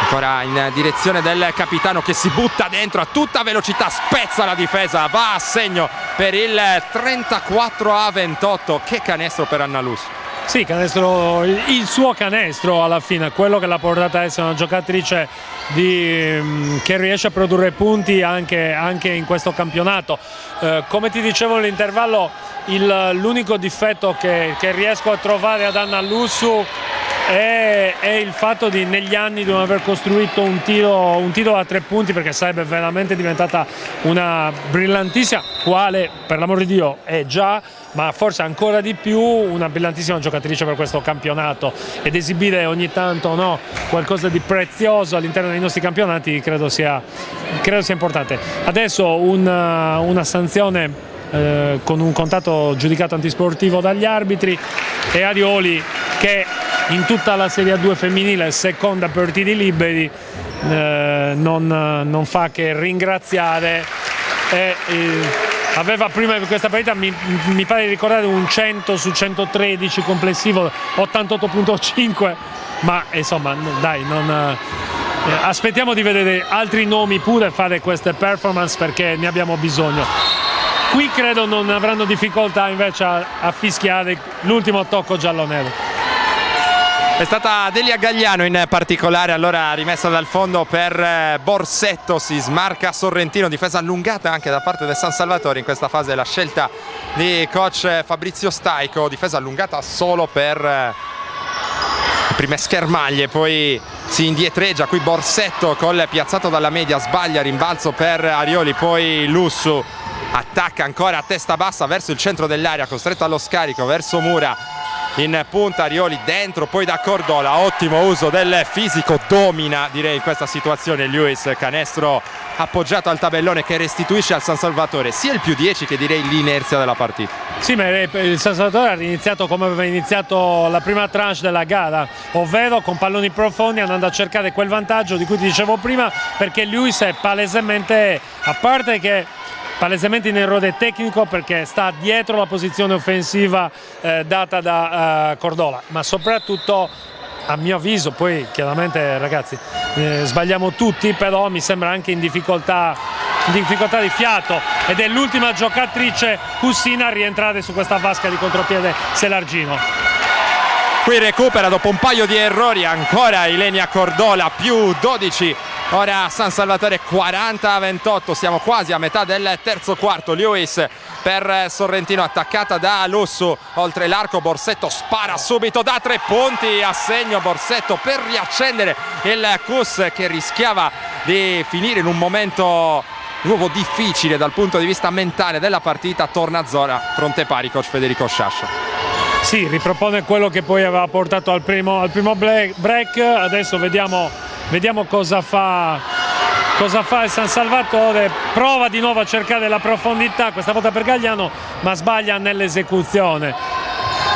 ancora in direzione del capitano che si butta dentro a tutta velocità, spezza la difesa, va a segno per il 34-28. Che canestro per Anna Lussu. Sì, canestro, il suo canestro alla fine, quello che l'ha portata a essere una giocatrice che riesce a produrre punti anche in questo campionato. Come ti dicevo nell'intervallo, l'unico difetto che riesco a trovare ad Anna Lussu è il fatto di negli anni di non aver costruito un tiro da 3 punti, perché sarebbe veramente diventata una brillantissima, quale per l'amor di Dio è già, ma forse ancora di più una brillantissima giocatrice per questo campionato, ed esibire ogni tanto qualcosa di prezioso all'interno dei nostri campionati credo sia importante. Adesso una sanzione con un contatto giudicato antisportivo dagli arbitri, e Arioli, che in tutta la Serie A2 femminile seconda per tiri liberi, non fa che ringraziare. Aveva prima di questa partita, mi pare di ricordare, un 100 su 113 complessivo, 88.5, ma insomma dai, aspettiamo di vedere altri nomi pure fare queste performance, perché ne abbiamo bisogno. Qui credo non avranno difficoltà invece a fischiare l'ultimo tocco giallo-nero. È stata Delia Gagliano in particolare, allora rimessa dal fondo per Borsetto, si smarca Sorrentino, difesa allungata anche da parte del San Salvatore in questa fase, la scelta di coach Fabrizio Staico, difesa allungata solo per le prime schermaglie, poi si indietreggia qui Borsetto col piazzato dalla media, sbaglia, rimbalzo per Arioli, poi Lussu attacca ancora a testa bassa verso il centro dell'area, costretto allo scarico verso Mura, in punta Arioli dentro, poi da Cordola, ottimo uso del fisico, domina direi in questa situazione Lewis, canestro appoggiato al tabellone che restituisce al San Salvatore sia il +10 che direi l'inerzia della partita. Sì, ma il San Salvatore ha iniziato come aveva iniziato la prima tranche della gara, ovvero con palloni profondi, andando a cercare quel vantaggio di cui ti dicevo prima, perché Lewis è palesemente, a parte che palesemente in errore tecnico perché sta dietro la posizione offensiva data da Cordola, ma soprattutto a mio avviso, poi chiaramente ragazzi sbagliamo tutti, però mi sembra anche in difficoltà di fiato, ed è l'ultima giocatrice Cussina a rientrare su questa vasca di contropiede Selargino. Qui recupera dopo un paio di errori ancora Ilenia Cordola, +12. Ora San Salvatore 40-28, siamo quasi a metà del terzo quarto. Lewis per Sorrentino, attaccata da Lussu, oltre l'arco Borsetto spara subito da 3 punti, a segno Borsetto per riaccendere il CUS che rischiava di finire in un momento nuovo difficile dal punto di vista mentale della partita. Torna a zona, fronte pari coach Federico Sciascia. Sì, ripropone quello che poi aveva portato al primo break. Adesso vediamo cosa fa il San Salvatore. Prova di nuovo a cercare la profondità, questa volta per Gagliano, ma sbaglia nell'esecuzione.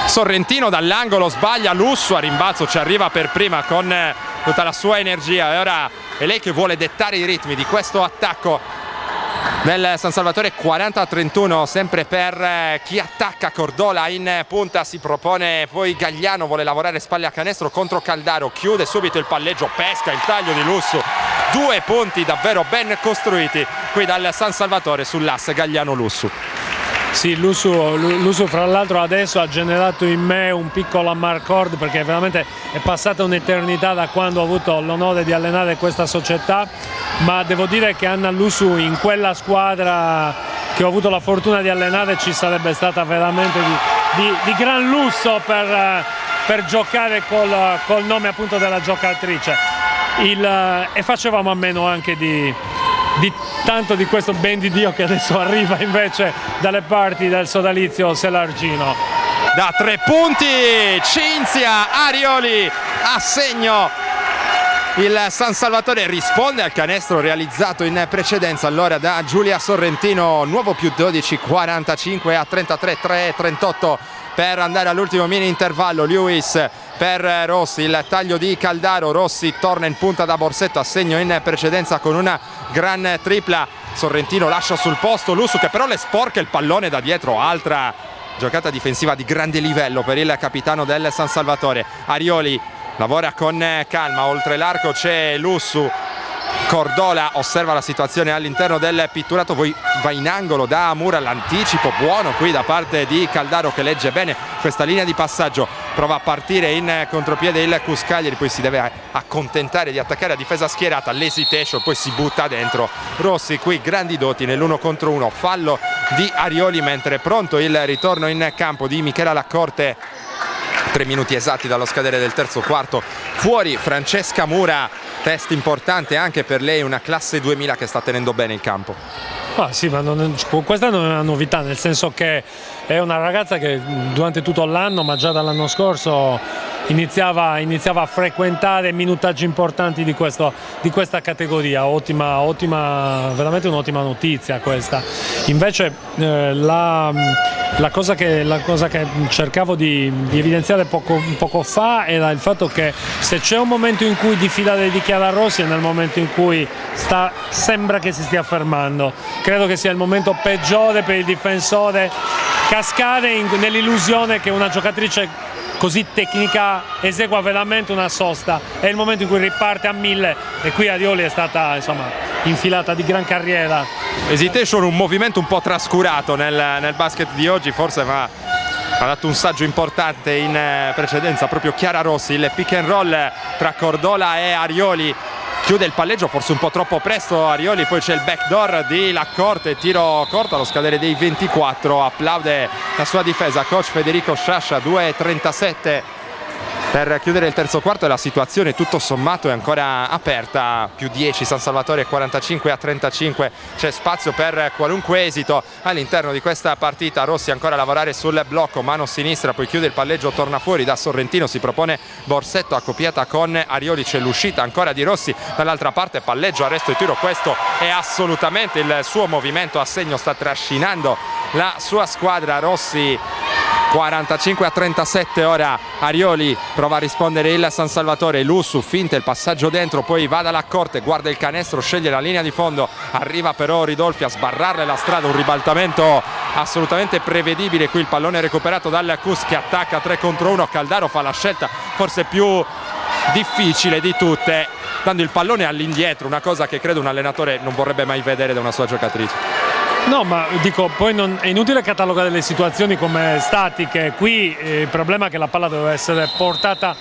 Sorrentino dall'angolo sbaglia, Lussu a rimbalzo ci arriva per prima con tutta la sua energia, e ora è lei che vuole dettare i ritmi di questo attacco del San Salvatore. 40-31 sempre per chi attacca. Cordola in punta, si propone poi Gagliano, vuole lavorare spalle a canestro contro Caldaro, chiude subito il palleggio, pesca il taglio di Lussu. 2 punti davvero ben costruiti qui dal San Salvatore sull'asse Gagliano-Lussu. Sì, Lussu fra l'altro adesso ha generato in me un piccolo amarcord, perché veramente è passata un'eternità da quando ho avuto l'onore di allenare questa società, ma devo dire che Anna Lussu in quella squadra che ho avuto la fortuna di allenare ci sarebbe stata veramente di gran lusso per giocare col nome appunto della giocatrice, e facevamo a meno anche di tanto di questo ben di Dio che adesso arriva invece dalle parti del sodalizio Selargino. Da 3 punti Cinzia Arioli a segno. Il San Salvatore risponde al canestro realizzato in precedenza allora da Giulia Sorrentino, nuovo +12, 45-33, 3-38 per andare all'ultimo mini intervallo. Lewis per Rossi, il taglio di Caldaro, Rossi torna in punta da Borsetto, a segno in precedenza con una gran tripla. Sorrentino lascia sul posto Lussu che però le sporca il pallone da dietro, altra giocata difensiva di grande livello per il capitano del San Salvatore. Arioli lavora con calma, oltre l'arco c'è Lussu, Cordola osserva la situazione all'interno del pitturato, poi va in angolo da Mura, l'anticipo buono qui da parte di Caldaro che legge bene questa linea di passaggio, prova a partire in contropiede il Cus Cagliari, poi si deve accontentare di attaccare a difesa schierata, l'hesitation, poi si butta dentro. Rossi qui grandi doti nell'1 contro 1, fallo di Arioli, mentre pronto il ritorno in campo di Michela Laccorte. 3 minuti esatti dallo scadere del terzo quarto, fuori Francesca Mura, test importante anche per lei, una classe 2000 che sta tenendo bene il campo. Ah, sì, ma questa non è una novità, nel senso che è una ragazza che durante tutto l'anno, ma già dall'anno scorso, iniziava a frequentare minutaggi importanti di questa categoria. Veramente un'ottima notizia questa. Invece la cosa che cercavo di evidenziare poco fa era il fatto che se c'è un momento in cui diffidare di Chiara Rossi è nel momento in cui sembra che si stia fermando. Credo che sia il momento peggiore per il difensore, cascare nell'illusione che una giocatrice così tecnica esegua veramente una sosta. È il momento in cui riparte a 1000 e qui Arioli è stata infilata di gran carriera. Hesitation, un movimento un po' trascurato nel basket di oggi, forse, ma ha dato un saggio importante in precedenza proprio Chiara Rossi. Il pick and roll tra Cordola e Arioli chiude il palleggio, forse un po' troppo presto Arioli, poi c'è il backdoor di Laccorte, tiro corto allo scadere dei 24, applaude la sua difesa coach Federico Sciascia. 2:37 per chiudere il terzo quarto e la situazione tutto sommato è ancora aperta, più 10 San Salvatore, 45-35, c'è spazio per qualunque esito all'interno di questa partita. Rossi ancora a lavorare sul blocco, mano sinistra, poi chiude il palleggio, torna fuori da Sorrentino, si propone Borsetto accoppiata con Arioli, c'è l'uscita ancora di Rossi dall'altra parte, palleggio, arresto e tiro. Questo è assolutamente il suo movimento a segno, sta trascinando la sua squadra. Rossi 45-37 ora, Arioli prova a rispondere il San Salvatore, Lussu finta il passaggio dentro, poi va dalla corte, guarda il canestro, sceglie la linea di fondo, arriva però Ridolfi a sbarrarle la strada, un ribaltamento assolutamente prevedibile. Qui il pallone recuperato dal Cus che attacca 3 contro 1, Caldaro fa la scelta forse più difficile di tutte, dando il pallone all'indietro, una cosa che credo un allenatore non vorrebbe mai vedere da una sua giocatrice. No, ma dico, poi è inutile catalogare le situazioni come statiche. Qui il problema è che la palla doveva essere portata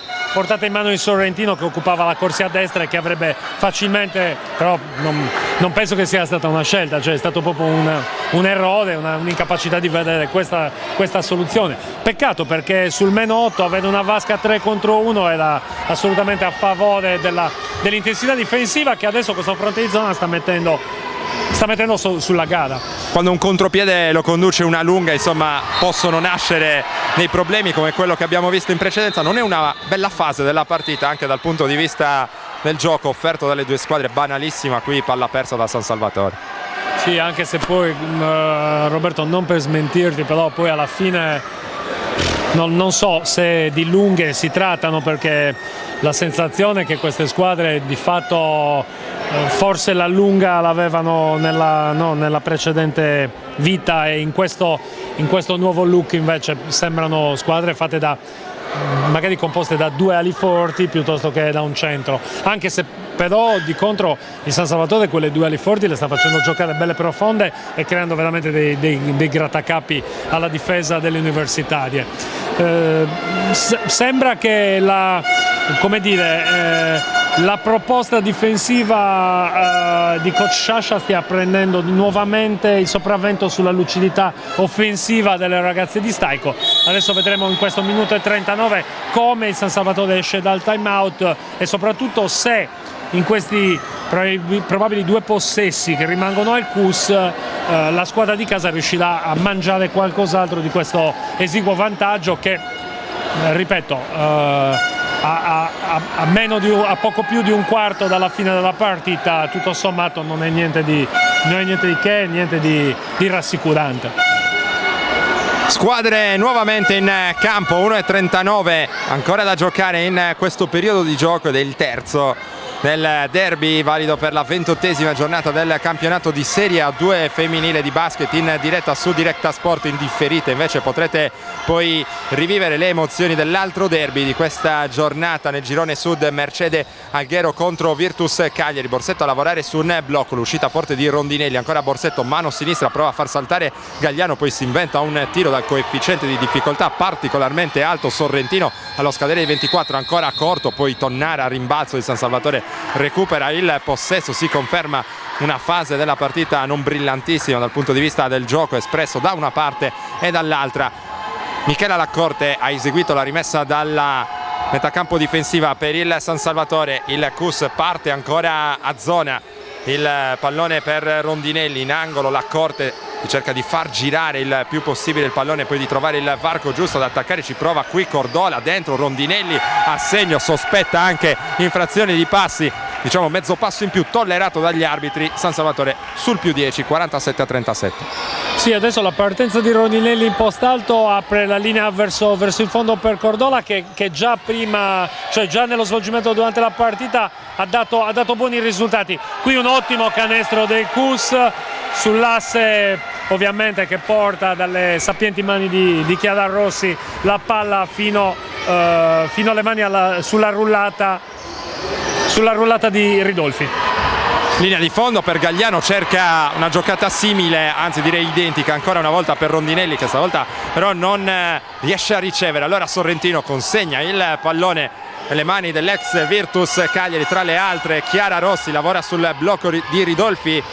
in mano di Sorrentino, che occupava la corsia a destra e che avrebbe facilmente, però non penso che sia stata una scelta, cioè è stato proprio un errore, un'incapacità di vedere questa soluzione. Peccato, perché sul meno 8 avere una vasca 3 contro 1 era assolutamente a favore dell'intensità difensiva che adesso questo fronte di zona sta mettendo sulla gara. Quando un contropiede lo conduce una lunga, insomma, possono nascere dei problemi come quello che abbiamo visto in precedenza. Non è una bella fase della partita anche dal punto di vista del gioco offerto dalle due squadre, banalissima qui, palla persa da San Salvatore. Sì, anche se poi Roberto, non per smentirti, però poi alla fine non so se di lunghe si trattano, perché la sensazione è che queste squadre di fatto forse la lunga l'avevano nella precedente vita, e in questo nuovo look invece sembrano squadre fatte magari composte da 2 ali forti piuttosto che da un centro, anche se però di contro il San Salvatore quelle 2 ali forti le sta facendo giocare belle profonde e creando veramente dei grattacapi alla difesa delle universitarie. Sembra che la proposta difensiva di coach Sciascia stia prendendo nuovamente il sopravvento sulla lucidità offensiva delle ragazze di Staico. Adesso vedremo in questo minuto e 39 come il San Salvatore esce dal time out e soprattutto se in questi probabili 2 possessi che rimangono al Cus la squadra di casa riuscirà a mangiare qualcos'altro di questo esiguo vantaggio che, ripeto, a poco più di un quarto dalla fine della partita, tutto sommato non è niente di che, niente di rassicurante. Squadre nuovamente in campo, 1:39 ancora da giocare in questo periodo di gioco del terzo. del derby valido per la 28esima giornata del campionato di Serie A2 femminile di basket, in diretta su Directa Sport. In differita invece potrete poi rivivere le emozioni dell'altro derby di questa giornata nel girone sud, Mercede Alghero contro Virtus Cagliari. Borsetto a lavorare su un blocco, l'uscita forte di Rondinelli, ancora Borsetto, mano sinistra, prova a far saltare Gagliano, poi si inventa un tiro dal coefficiente di difficoltà particolarmente alto. Sorrentino allo scadere di 24, ancora corto, poi Tonnara, rimbalzo di San Salvatore, recupera il possesso. Si conferma una fase della partita non brillantissima dal punto di vista del gioco espresso da una parte e dall'altra. Michela Laccorte ha eseguito la rimessa dalla metacampo difensiva per il San Salvatore. Il CUS parte ancora a zona, il pallone per Rondinelli in angolo, Laccorte cerca di far girare il più possibile il pallone, poi di trovare il varco giusto ad attaccare. Ci prova qui Cordola, dentro Rondinelli a segno, sospetta anche infrazioni di passi, diciamo mezzo passo in più tollerato dagli arbitri. San Salvatore sul più 10, 47-37. Sì, adesso la partenza di Rondinelli in post alto apre la linea verso il fondo per Cordola, che già prima, cioè già nello svolgimento durante la partita ha dato buoni risultati. Qui un ottimo canestro del CUS sull'asse ovviamente che porta dalle sapienti mani di Chiara Rossi la palla fino alle mani sulla rullata di Ridolfi. Linea di fondo per Gagliano, cerca una giocata simile, anzi direi identica ancora una volta per Rondinelli, che stavolta però non riesce a ricevere. Allora Sorrentino consegna il pallone nelle mani dell'ex Virtus Cagliari. Tra le altre Chiara Rossi lavora sul blocco di Ridolfi,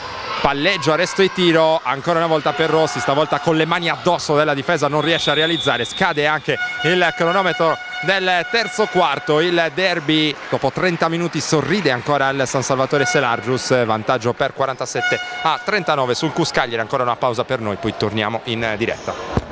palleggio, arresto e tiro ancora una volta per Rossi, stavolta con le mani addosso della difesa non riesce a realizzare. Scade anche il cronometro del terzo quarto. Il derby dopo 30 minuti sorride ancora il San Salvatore Selargius, vantaggio per 47-39 sul CUS Cagliari. Ancora una pausa per noi, poi torniamo in diretta.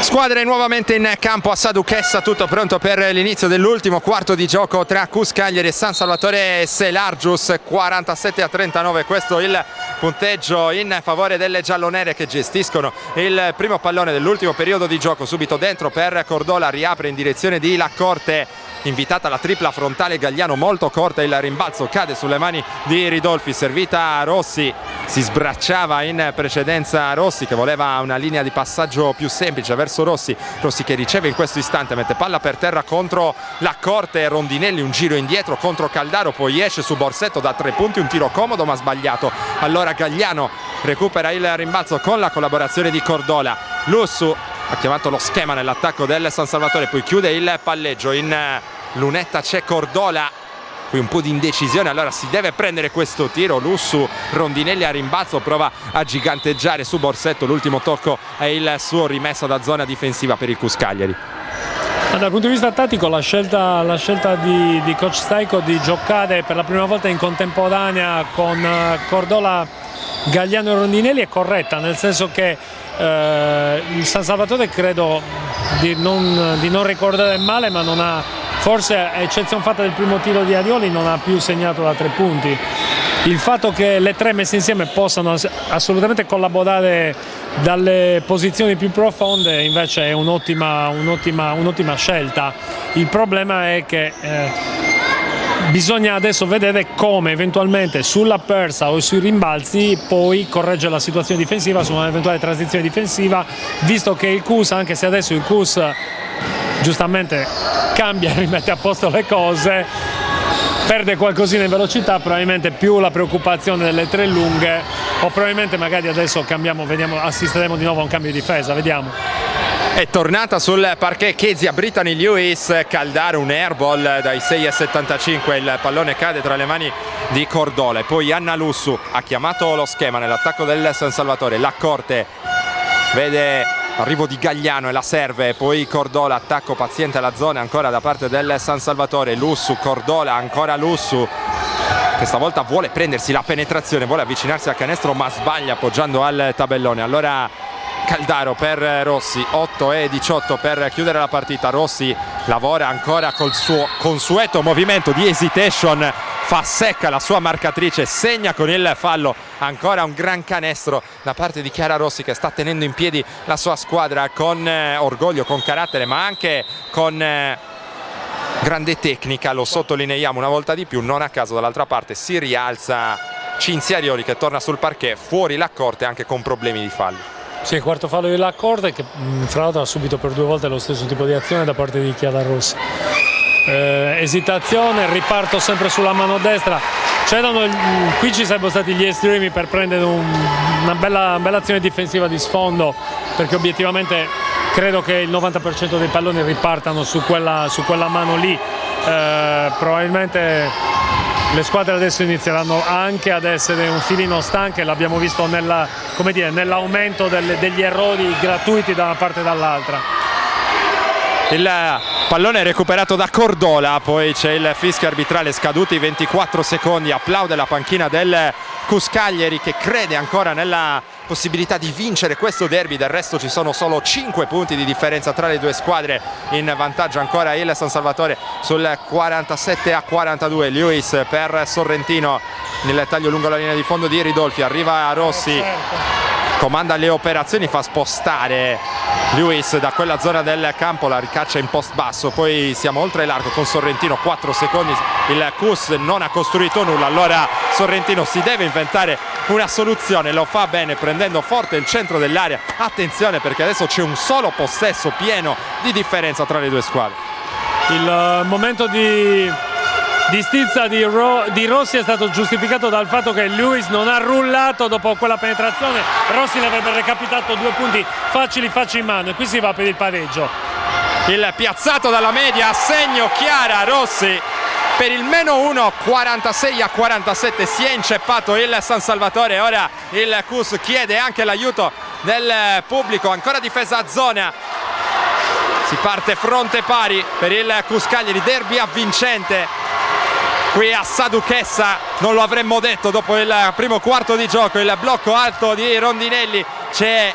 Squadre nuovamente in campo a Sa Duchessa, tutto pronto per l'inizio dell'ultimo quarto di gioco tra CUS Cagliari e San Salvatore Selargius. 47-39, questo il punteggio in favore delle giallonere, che gestiscono il primo pallone dell'ultimo periodo di gioco. Subito dentro per Cordola, riapre in direzione di Laccorte, invitata la tripla frontale Gagliano, molto corta, il rimbalzo cade sulle mani di Ridolfi, servita a Rossi. Si sbracciava in precedenza Rossi, che voleva una linea di passaggio più semplice verso Rossi che riceve in questo istante, mette palla per terra contro Laccorte. Rondinelli un giro indietro contro Caldaro, poi esce su Borsetto da 3 punti, un tiro comodo ma sbagliato. Allora Gagliano recupera il rimbalzo con la collaborazione di Cordola. Lussu ha chiamato lo schema nell'attacco del San Salvatore, poi chiude il palleggio. In lunetta c'è Cordola, qui un po' di indecisione, allora si deve prendere questo tiro. Lussu, Rondinelli a rimbalzo, prova a giganteggiare su Borsetto, l'ultimo tocco è il suo, rimessa da zona difensiva per il CUS Cagliari. Dal punto di vista tattico la scelta di coach Staico di giocare per la prima volta in contemporanea con Cordola, Gagliano e Rondinelli è corretta, nel senso che il San Salvatore, credo di non ricordare male, ma non ha, forse a eccezione fatta del primo tiro di Arioli, non ha più segnato da 3 punti. Il fatto che le tre messe insieme possano assolutamente collaborare dalle posizioni più profonde invece è un'ottima scelta. Il problema è che bisogna adesso vedere come eventualmente sulla persa o sui rimbalzi poi correggere la situazione difensiva su un'eventuale transizione difensiva, visto che il CUS, anche se adesso il CUS giustamente cambia e rimette a posto le cose, perde qualcosina in velocità, probabilmente più la preoccupazione delle tre lunghe, o probabilmente magari adesso cambiamo, vediamo, assisteremo di nuovo a un cambio di difesa, vediamo. È tornata sul parquet Kezia Brittany Lewis, Caldaro un airball dai 6,75, il pallone cade tra le mani di Cordola e poi Anna Lussu ha chiamato lo schema nell'attacco del San Salvatore. Laccorte vede l'arrivo di Gagliano e la serve, poi Cordola, attacco paziente alla zona ancora da parte del San Salvatore. Lussu, Cordola, ancora Lussu, che stavolta vuole prendersi la penetrazione, vuole avvicinarsi al canestro ma sbaglia appoggiando al tabellone. Allora Caldaro per Rossi, 8,18 per chiudere la partita. Rossi lavora ancora col suo consueto movimento di hesitation fa secca la sua marcatrice, segna con il fallo. Ancora un gran canestro da parte di Chiara Rossi, che sta tenendo in piedi la sua squadra con orgoglio, con carattere, ma anche con grande tecnica. Lo sottolineiamo una volta di più. Non a caso dall'altra parte si rialza Cinzia Arioli, che torna sul parquet, fuori la corte, anche con problemi di fallo. Sì, quarto fallo della Corte, che fra l'altro ha subito per 2 volte lo stesso tipo di azione da parte di Chiara Rossi. Esitazione, riparto sempre sulla mano destra. Qui ci sarebbero stati gli estremi per prendere una bella azione difensiva di sfondo, perché obiettivamente credo che il 90% dei palloni ripartano su quella mano lì. Probabilmente le squadre adesso inizieranno anche ad essere un filino stanche, l'abbiamo visto nell'aumento degli errori gratuiti da una parte e dall'altra. Il pallone è recuperato da Cordola, poi c'è il fischio arbitrale, scaduti 24 secondi, applaude la panchina del CUS Cagliari, che crede ancora nella possibilità di vincere questo derby. Del resto ci sono solo 5 punti di differenza tra le due squadre, in vantaggio ancora il San Salvatore sul 47-42. Lewis per Sorrentino nel taglio lungo la linea di fondo di Ridolfi, arriva Rossi, comanda le operazioni, fa spostare Lewis da quella zona del campo, la ricaccia in post basso, poi siamo oltre l'arco con Sorrentino, 4 secondi, il CUS non ha costruito nulla, allora Sorrentino si deve inventare una soluzione, lo fa bene prendendo forte il centro dell'area. Attenzione, perché adesso c'è un solo possesso pieno di differenza tra le due squadre. Il momento di stizza di Rossi è stato giustificato dal fatto che Lewis non ha rullato dopo quella penetrazione. Rossi le avrebbe recapitato 2 punti facili in mano, e qui si va per il pareggio. Il piazzato dalla media, a segno Chiara Rossi per il -1, 46-47. Si è inceppato il San Salvatore, ora il CUS chiede anche l'aiuto del pubblico. Ancora difesa a zona, si parte fronte pari per il CUS Cagliari, derby avvincente qui a Sa Duchessa. Non lo avremmo detto dopo il primo quarto di gioco. Il blocco alto di Rondinelli, c'è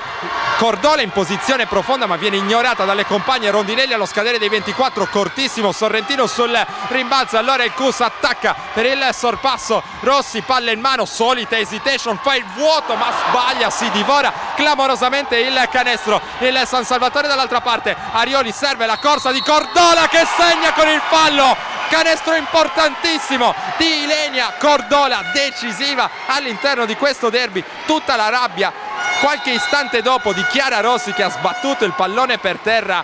Cordola in posizione profonda ma viene ignorata dalle compagne. Rondinelli allo scadere dei 24, cortissimo Sorrentino sul rimbalzo, allora il CUS attacca per il sorpasso. Rossi, palla in mano, solita hesitation, fa il vuoto ma sbaglia, si divora clamorosamente il canestro. Il San Salvatore dall'altra parte, Arioli serve la corsa di Cordola che segna con il fallo. Canestro importantissimo di Ilenia Cordola, decisiva all'interno di questo derby. Tutta la rabbia qualche istante dopo di Chiara Rossi, che ha sbattuto il pallone per terra.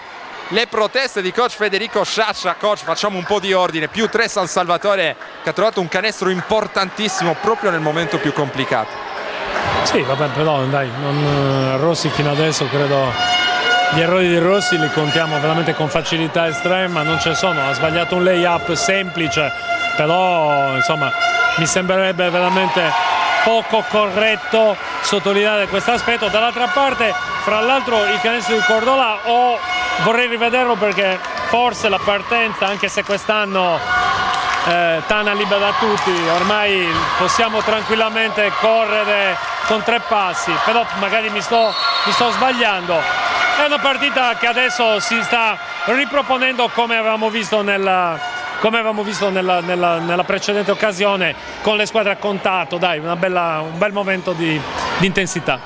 Le proteste di coach Federico Sciascia: coach, facciamo un po' di ordine. +3 San Salvatore, che ha trovato un canestro importantissimo proprio nel momento più complicato. Sì, vabbè, però dai, Rossi fino adesso credo gli errori di Rossi li contiamo veramente con facilità estrema, non ce ne sono. Ha sbagliato un lay-up semplice, però insomma mi sembrerebbe veramente poco corretto sottolineare questo aspetto. Dall'altra parte, fra l'altro, il canestro di Cordola vorrei rivederlo, perché forse la partenza, anche se quest'anno Tana libera tutti, ormai possiamo tranquillamente correre con 3 passi, però magari mi sto sbagliando. È una partita che adesso si sta riproponendo come avevamo visto nella precedente occasione, con le squadre a contatto. Dai, un bel momento di intensità.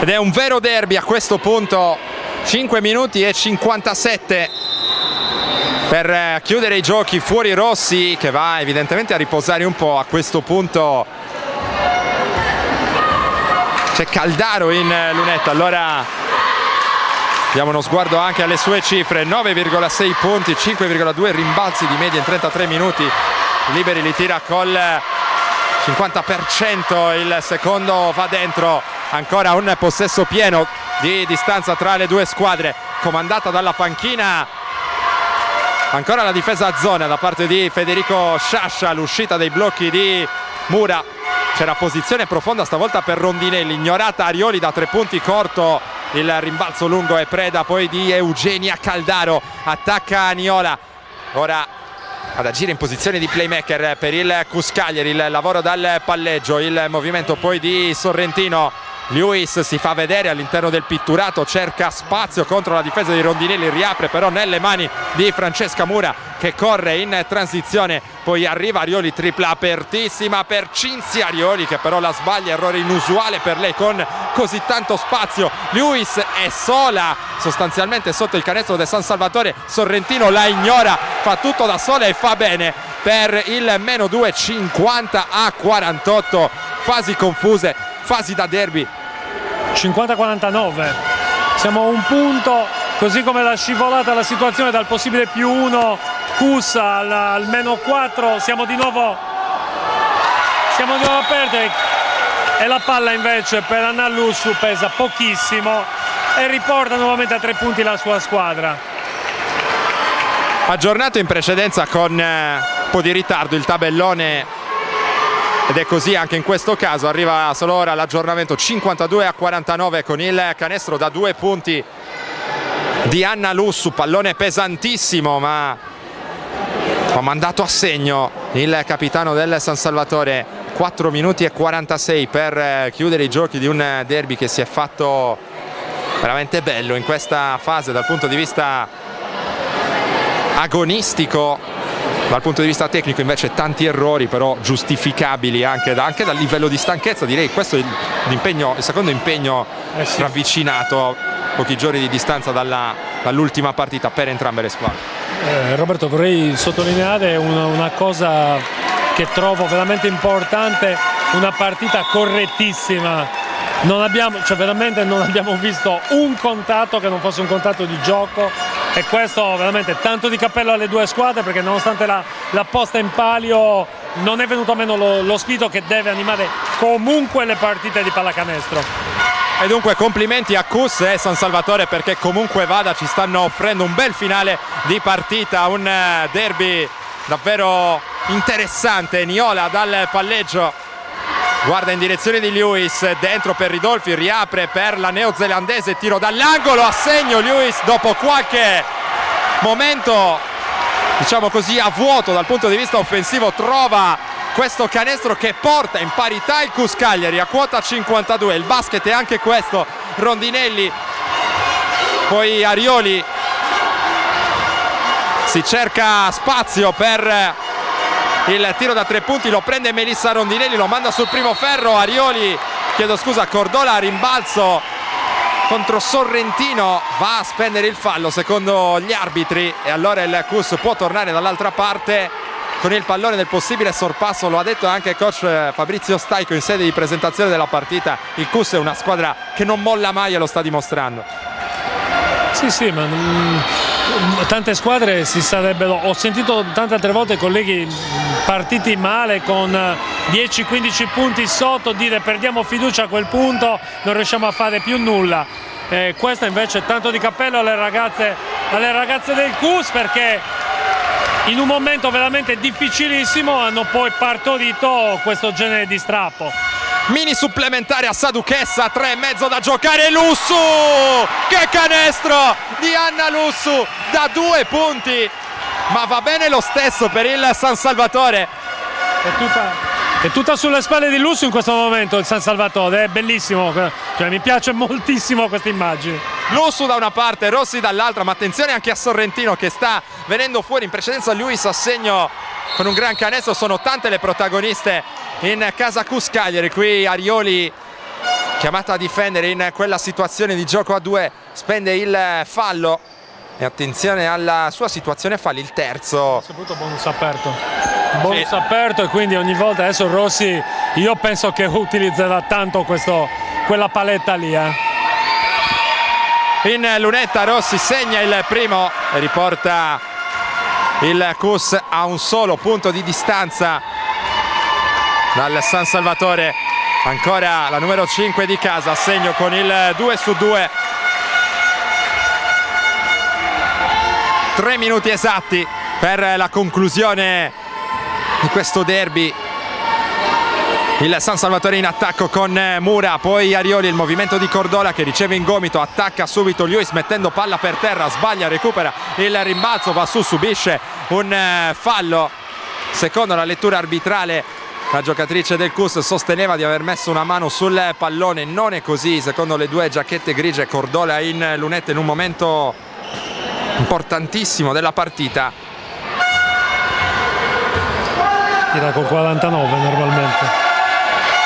Ed è un vero derby a questo punto. 5 minuti e 57 per chiudere i giochi. Fuori Rossi, che va evidentemente a riposare un po'. A questo punto c'è Caldaro in lunetta, allora diamo uno sguardo anche alle sue cifre: 9,6 punti, 5,2 rimbalzi di media in 33 minuti. I liberi li tira col 50%, il secondo va dentro. Ancora un possesso pieno di distanza tra le due squadre, comandata dalla panchina. Ancora la difesa a zona da parte di Federico Sciascia, l'uscita dei blocchi di Mura. C'era posizione profonda stavolta per Rondinelli, ignorata Arioli da 3 punti corto. Il rimbalzo lungo è preda poi di Eugenia Caldaro, attacca Niola, ora ad agire in posizione di playmaker per il CUS Cagliari. Il lavoro dal palleggio, il movimento poi di Sorrentino, Lewis si fa vedere all'interno del pitturato, cerca spazio contro la difesa di Rondinelli, riapre però nelle mani di Francesca Mura che corre in transizione, poi arriva Arioli, tripla apertissima per Cinzia Arioli che però la sbaglia, errore inusuale per lei con così tanto spazio. Lewis è sola sostanzialmente sotto il canestro del San Salvatore, Sorrentino la ignora, fa tutto da sola e fa bene per il -2, 50-48, fasi confuse, fasi da derby. 50-49, siamo a un punto, così come la scivolata la situazione dal possibile +1 Cus al -4, siamo di nuovo aperti e la palla invece per Anna Lussu pesa pochissimo e riporta nuovamente a 3 punti la sua squadra. Aggiornato in precedenza con un po' di ritardo il tabellone ed è così anche in questo caso, arriva solo ora l'aggiornamento, 52-49 con il canestro da 2 punti di Anna Lussu, pallone pesantissimo ma ha mandato a segno il capitano del San Salvatore. 4 minuti e 46 per chiudere i giochi di un derby che si è fatto veramente bello in questa fase dal punto di vista agonistico. Dal punto di vista tecnico invece tanti errori però giustificabili anche dal livello di stanchezza, direi questo è il secondo impegno sì, ravvicinato, pochi giorni di distanza dall'ultima partita per entrambe le squadre. Roberto, vorrei sottolineare una cosa che trovo veramente importante, una partita correttissima. Veramente non abbiamo visto un contatto che non fosse un contatto di gioco e questo veramente tanto di cappello alle due squadre, perché nonostante la posta in palio non è venuto a meno lo spirito che deve animare comunque le partite di pallacanestro. E dunque complimenti a Cus e San Salvatore perché comunque vada ci stanno offrendo un bel finale di partita, un derby davvero interessante. Niola dal palleggio guarda in direzione di Lewis, dentro per Ridolfi, riapre per la neozelandese, tiro dall'angolo, a segno Lewis dopo qualche momento diciamo così a vuoto dal punto di vista offensivo, trova questo canestro che porta in parità il Cus Cagliari a quota 52. Il basket è anche questo, Rondinelli, poi Arioli, si cerca spazio per il tiro da 3 punti, lo prende Melissa Rondinelli, lo manda sul primo ferro, Cordola a rimbalzo contro Sorrentino, va a spendere il fallo secondo gli arbitri e allora il Cus può tornare dall'altra parte con il pallone del possibile sorpasso. Lo ha detto anche coach Fabrizio Staico in sede di presentazione della partita, il Cus è una squadra che non molla mai e lo sta dimostrando. Sì, ma tante squadre si sarebbero, ho sentito tante altre volte colleghi partiti male con 10-15 punti sotto dire perdiamo fiducia a quel punto, non riusciamo a fare più nulla. Questa invece tanto di cappello alle ragazze del Cus, perché in un momento veramente difficilissimo hanno poi partorito questo genere di strappo. Mini supplementare a Saduchessa, 3,5 da giocare, Lussu, che canestro di Anna Lussu da 2 punti, ma va bene lo stesso per il San Salvatore. È tutta sulle spalle di Lussu in questo momento il San Salvatore, è bellissimo, mi piace moltissimo questa immagine. Lussu da una parte, Rossi dall'altra, ma attenzione anche a Sorrentino che sta venendo fuori, in precedenza Lewis a segno con un gran canestro. Sono tante le protagoniste in casa Cus Cagliari, qui Arioli chiamata a difendere in quella situazione di gioco a 2, spende il fallo e attenzione alla sua situazione falli, il terzo. Soprattutto bonus aperto e quindi ogni volta adesso Rossi io penso che utilizzerà tanto quella paletta lì. In lunetta Rossi segna il primo e riporta il Cus a un solo punto di distanza dal San Salvatore. Ancora la numero 5 di casa a segno con il 2-2. 3 minuti esatti per la conclusione di questo derby. Il San Salvatore in attacco con Mura, poi Arioli, il movimento di Cordola che riceve in gomito, attacca subito Lewis mettendo palla per terra, sbaglia, recupera il rimbalzo, va su, subisce un fallo secondo la lettura arbitrale la giocatrice del CUS sosteneva di aver messo una mano sul pallone, non è così secondo le due giacchette grigie. Cordola in lunette in un momento importantissimo della partita. Tira con 49 normalmente.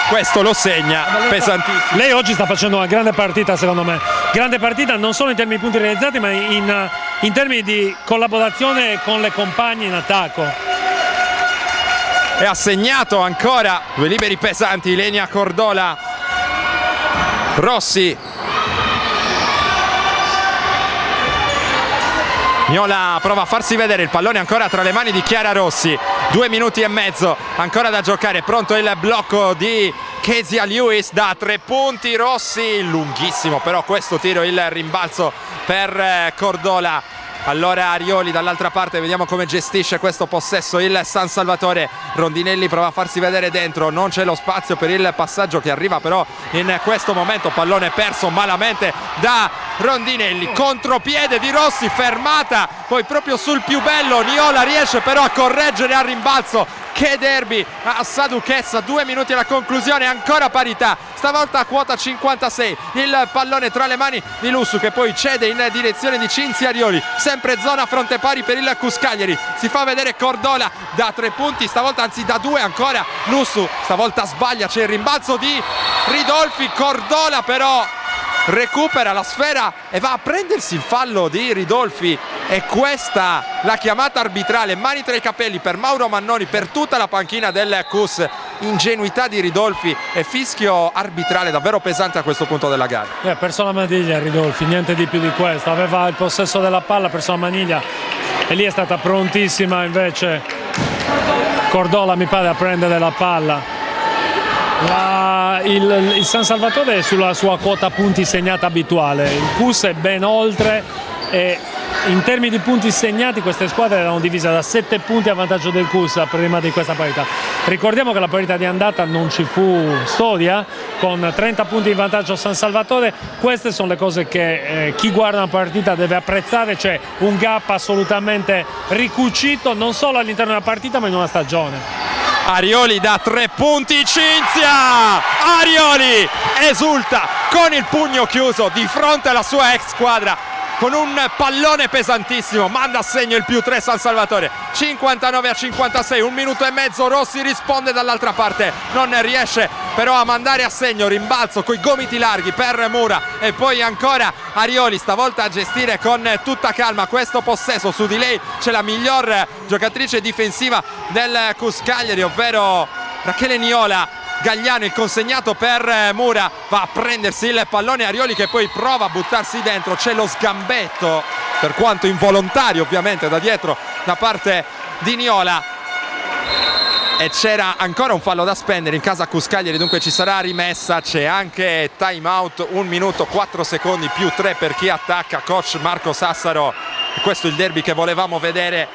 Questo lo segna, pesantissimo. Lei oggi sta facendo una grande partita, secondo me. Grande partita non solo in termini di punti realizzati, ma in termini di collaborazione con le compagne in attacco. E ha segnato ancora due liberi pesanti, Ilenia Cordola. Rossi. Niola prova a farsi vedere, il pallone ancora tra le mani di Chiara Rossi. 2 minuti e mezzo ancora da giocare, pronto il blocco di Kezia Lewis da 3 punti. Rossi, lunghissimo però questo tiro, il rimbalzo per Cordola. Allora Arioli dall'altra parte, vediamo come gestisce questo possesso il San Salvatore. Rondinelli prova a farsi vedere dentro, non c'è lo spazio per il passaggio che arriva però in questo momento. Pallone perso malamente da Rondinelli, contropiede di Rossi, fermata poi proprio sul più bello. Niola riesce però a correggere al rimbalzo. Che derby a Saduchessa, 2 minuti alla conclusione, ancora parità, stavolta a quota 56. Il pallone tra le mani di Lussu che poi cede in direzione di Cinzia Arioli, sempre zona fronte pari per il CUS Cagliari. Si fa vedere Cordola da 3 punti, stavolta anzi da 2 ancora. Lussu stavolta sbaglia, c'è il rimbalzo di Ridolfi. Cordola però recupera la sfera e va a prendersi il fallo di Ridolfi. E questa la chiamata arbitrale, mani tra i capelli per Mauro Mannoni, per tutta la panchina del CUS. Ingenuità di Ridolfi e fischio arbitrale davvero pesante a questo punto della gara. Perso la maniglia Ridolfi, niente di più di questo. Aveva il possesso della palla, perso la maniglia e lì è stata prontissima invece Cordola, mi pare, a prendere la palla. Il San Salvatore è sulla sua quota punti segnata abituale, il CUS è ben oltre e in termini di punti segnati queste squadre erano divise da 7 punti a vantaggio del CUS prima di questa parità. Ricordiamo che la parità di andata non ci fu storia, con 30 punti in vantaggio San Salvatore. Queste sono le cose che chi guarda una partita deve apprezzare, c'è un gap assolutamente ricucito non solo all'interno della partita ma in una stagione. Arioli da 3 punti, Cinzia Arioli esulta con il pugno chiuso di fronte alla sua ex squadra, con un pallone pesantissimo, manda a segno il +3 San Salvatore. 59-56, 1 minuto e mezzo. Rossi risponde dall'altra parte, non riesce però a mandare a segno. Rimbalzo coi gomiti larghi per Mura e poi ancora Arioli, stavolta a gestire con tutta calma questo possesso. Su di lei c'è la miglior giocatrice difensiva del CUS Cagliari, ovvero Rachele Niola. Gagliano, il consegnato per Mura, va a prendersi il pallone. Arioli che poi prova a buttarsi dentro, c'è lo sgambetto, per quanto involontario ovviamente, da dietro da parte di Niola e c'era ancora un fallo da spendere in casa CUS Cagliari, dunque ci sarà rimessa. C'è anche time out, 1 minuto 4 secondi +3 per chi attacca. Coach Marco Sassaro, questo è il derby che volevamo vedere.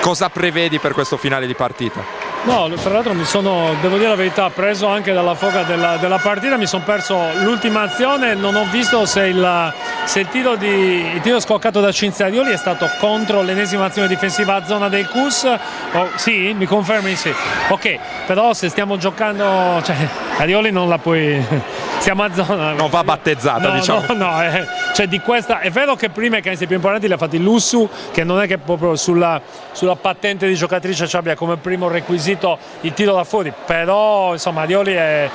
Cosa prevedi per questo finale di partita? No, tra l'altro devo dire la verità, preso anche dalla foga della partita. Mi sono perso l'ultima azione, non ho visto se il tiro scoccato da Cinzia Arioli è stato contro l'ennesima azione difensiva a zona del CUS. Sì, mi confermi? Sì. Ok, però se stiamo giocando, Arioli non la puoi... Siamo a zona. Non va battezzata, diciamo. No, di questa è vero che prima i canestri più importanti li ha fatti Lussu, che non è che proprio sulla patente di giocatrice ci abbia come primo requisito il tiro da fuori, però insomma Arioli è...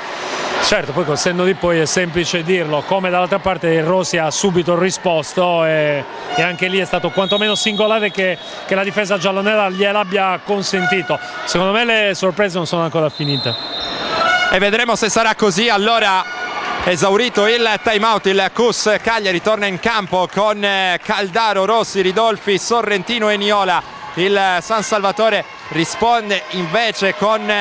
Certo, poi col senno di poi è semplice dirlo, come dall'altra parte Rossi ha subito risposto e anche lì è stato quantomeno singolare che la difesa giallonera gliel'abbia consentito. Secondo me le sorprese non sono ancora finite. E vedremo se sarà così. Allora, esaurito il time out, il CUS Cagliari torna in campo con Caldaro, Rossi, Ridolfi, Sorrentino e Niola. Il San Salvatore risponde invece con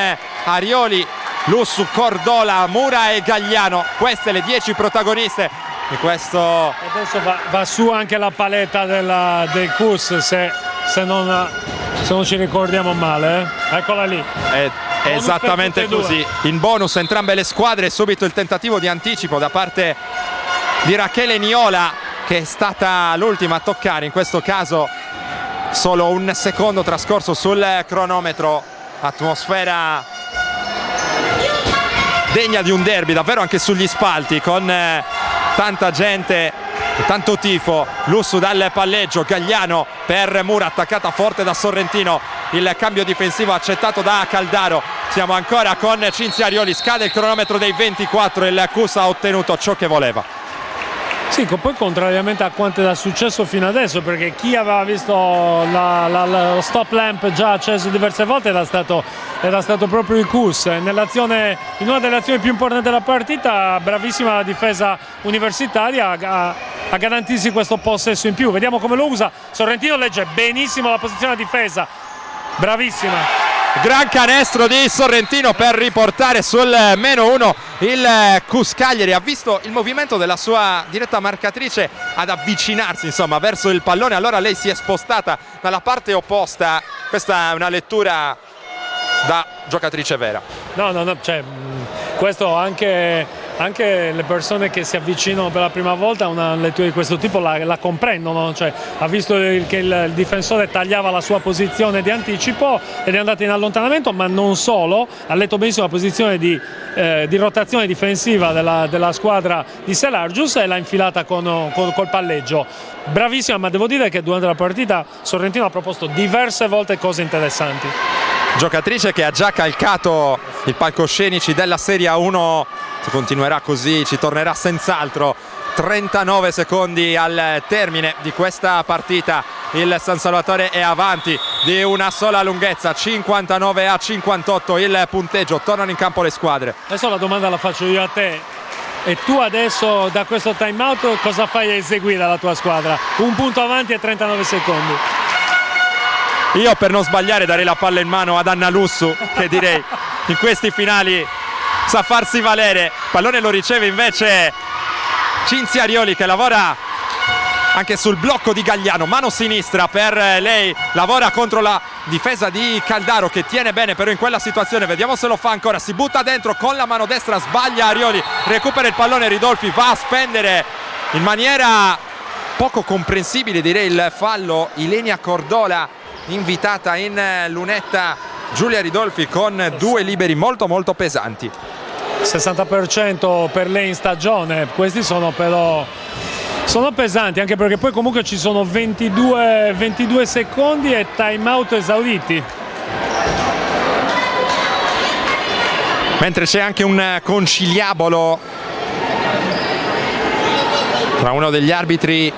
Arioli, Lussu, Cordola, Mura e Gagliano. Queste le 10 protagoniste di questo. Adesso va su anche la paletta del CUS se non ci ricordiamo male. Eccola lì. Esattamente così, in bonus entrambe le squadre. Subito il tentativo di anticipo da parte di Rachele Niola, che è stata l'ultima a toccare, in questo caso solo 1 secondo trascorso sul cronometro. Atmosfera degna di un derby davvero anche sugli spalti, con tanta gente, tanto tifo. Lussu dal palleggio, Gagliano per Mura, attaccata forte da Sorrentino, il cambio difensivo accettato da Caldaro. Siamo ancora con Cinzia Arioli, scade il cronometro dei 24, il Cus ha ottenuto ciò che voleva. Sì, poi contrariamente a quanto era successo fino adesso, perché chi aveva visto lo stop lamp già acceso diverse volte era stato proprio il Cus. In una delle azioni più importanti della partita, bravissima la difesa universitaria a garantirsi questo possesso in più. Vediamo come lo usa. Sorrentino legge benissimo la posizione a difesa, bravissima. Gran canestro di Sorrentino per riportare sul -1 il Cus Cagliari. Ha visto il movimento della sua diretta marcatrice ad avvicinarsi insomma verso il pallone, allora lei si è spostata dalla parte opposta. Questa è una lettura da giocatrice vera. No, cioè, questo anche le persone che si avvicinano per la prima volta a una lettura di questo tipo la comprendono, cioè, ha visto che il difensore tagliava la sua posizione di anticipo ed è andato in allontanamento, ma non solo, ha letto benissimo la posizione di rotazione difensiva della squadra di Selargius e l'ha infilata col palleggio. Bravissima, ma devo dire che durante la partita Sorrentino ha proposto diverse volte cose interessanti. Giocatrice che ha già calcato i palcoscenici della Serie A1, se continuerà così ci tornerà senz'altro. 39 secondi al termine di questa partita, il San Salvatore è avanti di una sola lunghezza, 59-58 il punteggio, tornano in campo le squadre. Adesso la domanda la faccio io a te, e tu adesso da questo time out cosa fai a eseguire alla tua squadra? Un punto avanti e 39 secondi. Io per non sbagliare darei la palla in mano ad Anna Lussu, che direi in questi finali sa farsi valere. Il pallone lo riceve invece Cinzia Arioli, che lavora anche sul blocco di Gagliano, mano sinistra per lei, lavora contro la difesa di Caldaro che tiene bene però in quella situazione. Vediamo se lo fa ancora, si butta dentro con la mano destra, sbaglia Arioli, recupera il pallone Ridolfi, va a spendere in maniera poco comprensibile direi il fallo. Ilenia Cordola invitata in lunetta Giulia Ridolfi con due liberi molto pesanti. 60% per lei in stagione, questi sono pesanti, anche perché poi comunque ci sono 22 secondi e time out esauriti. Mentre c'è anche un conciliabolo tra uno degli arbitri,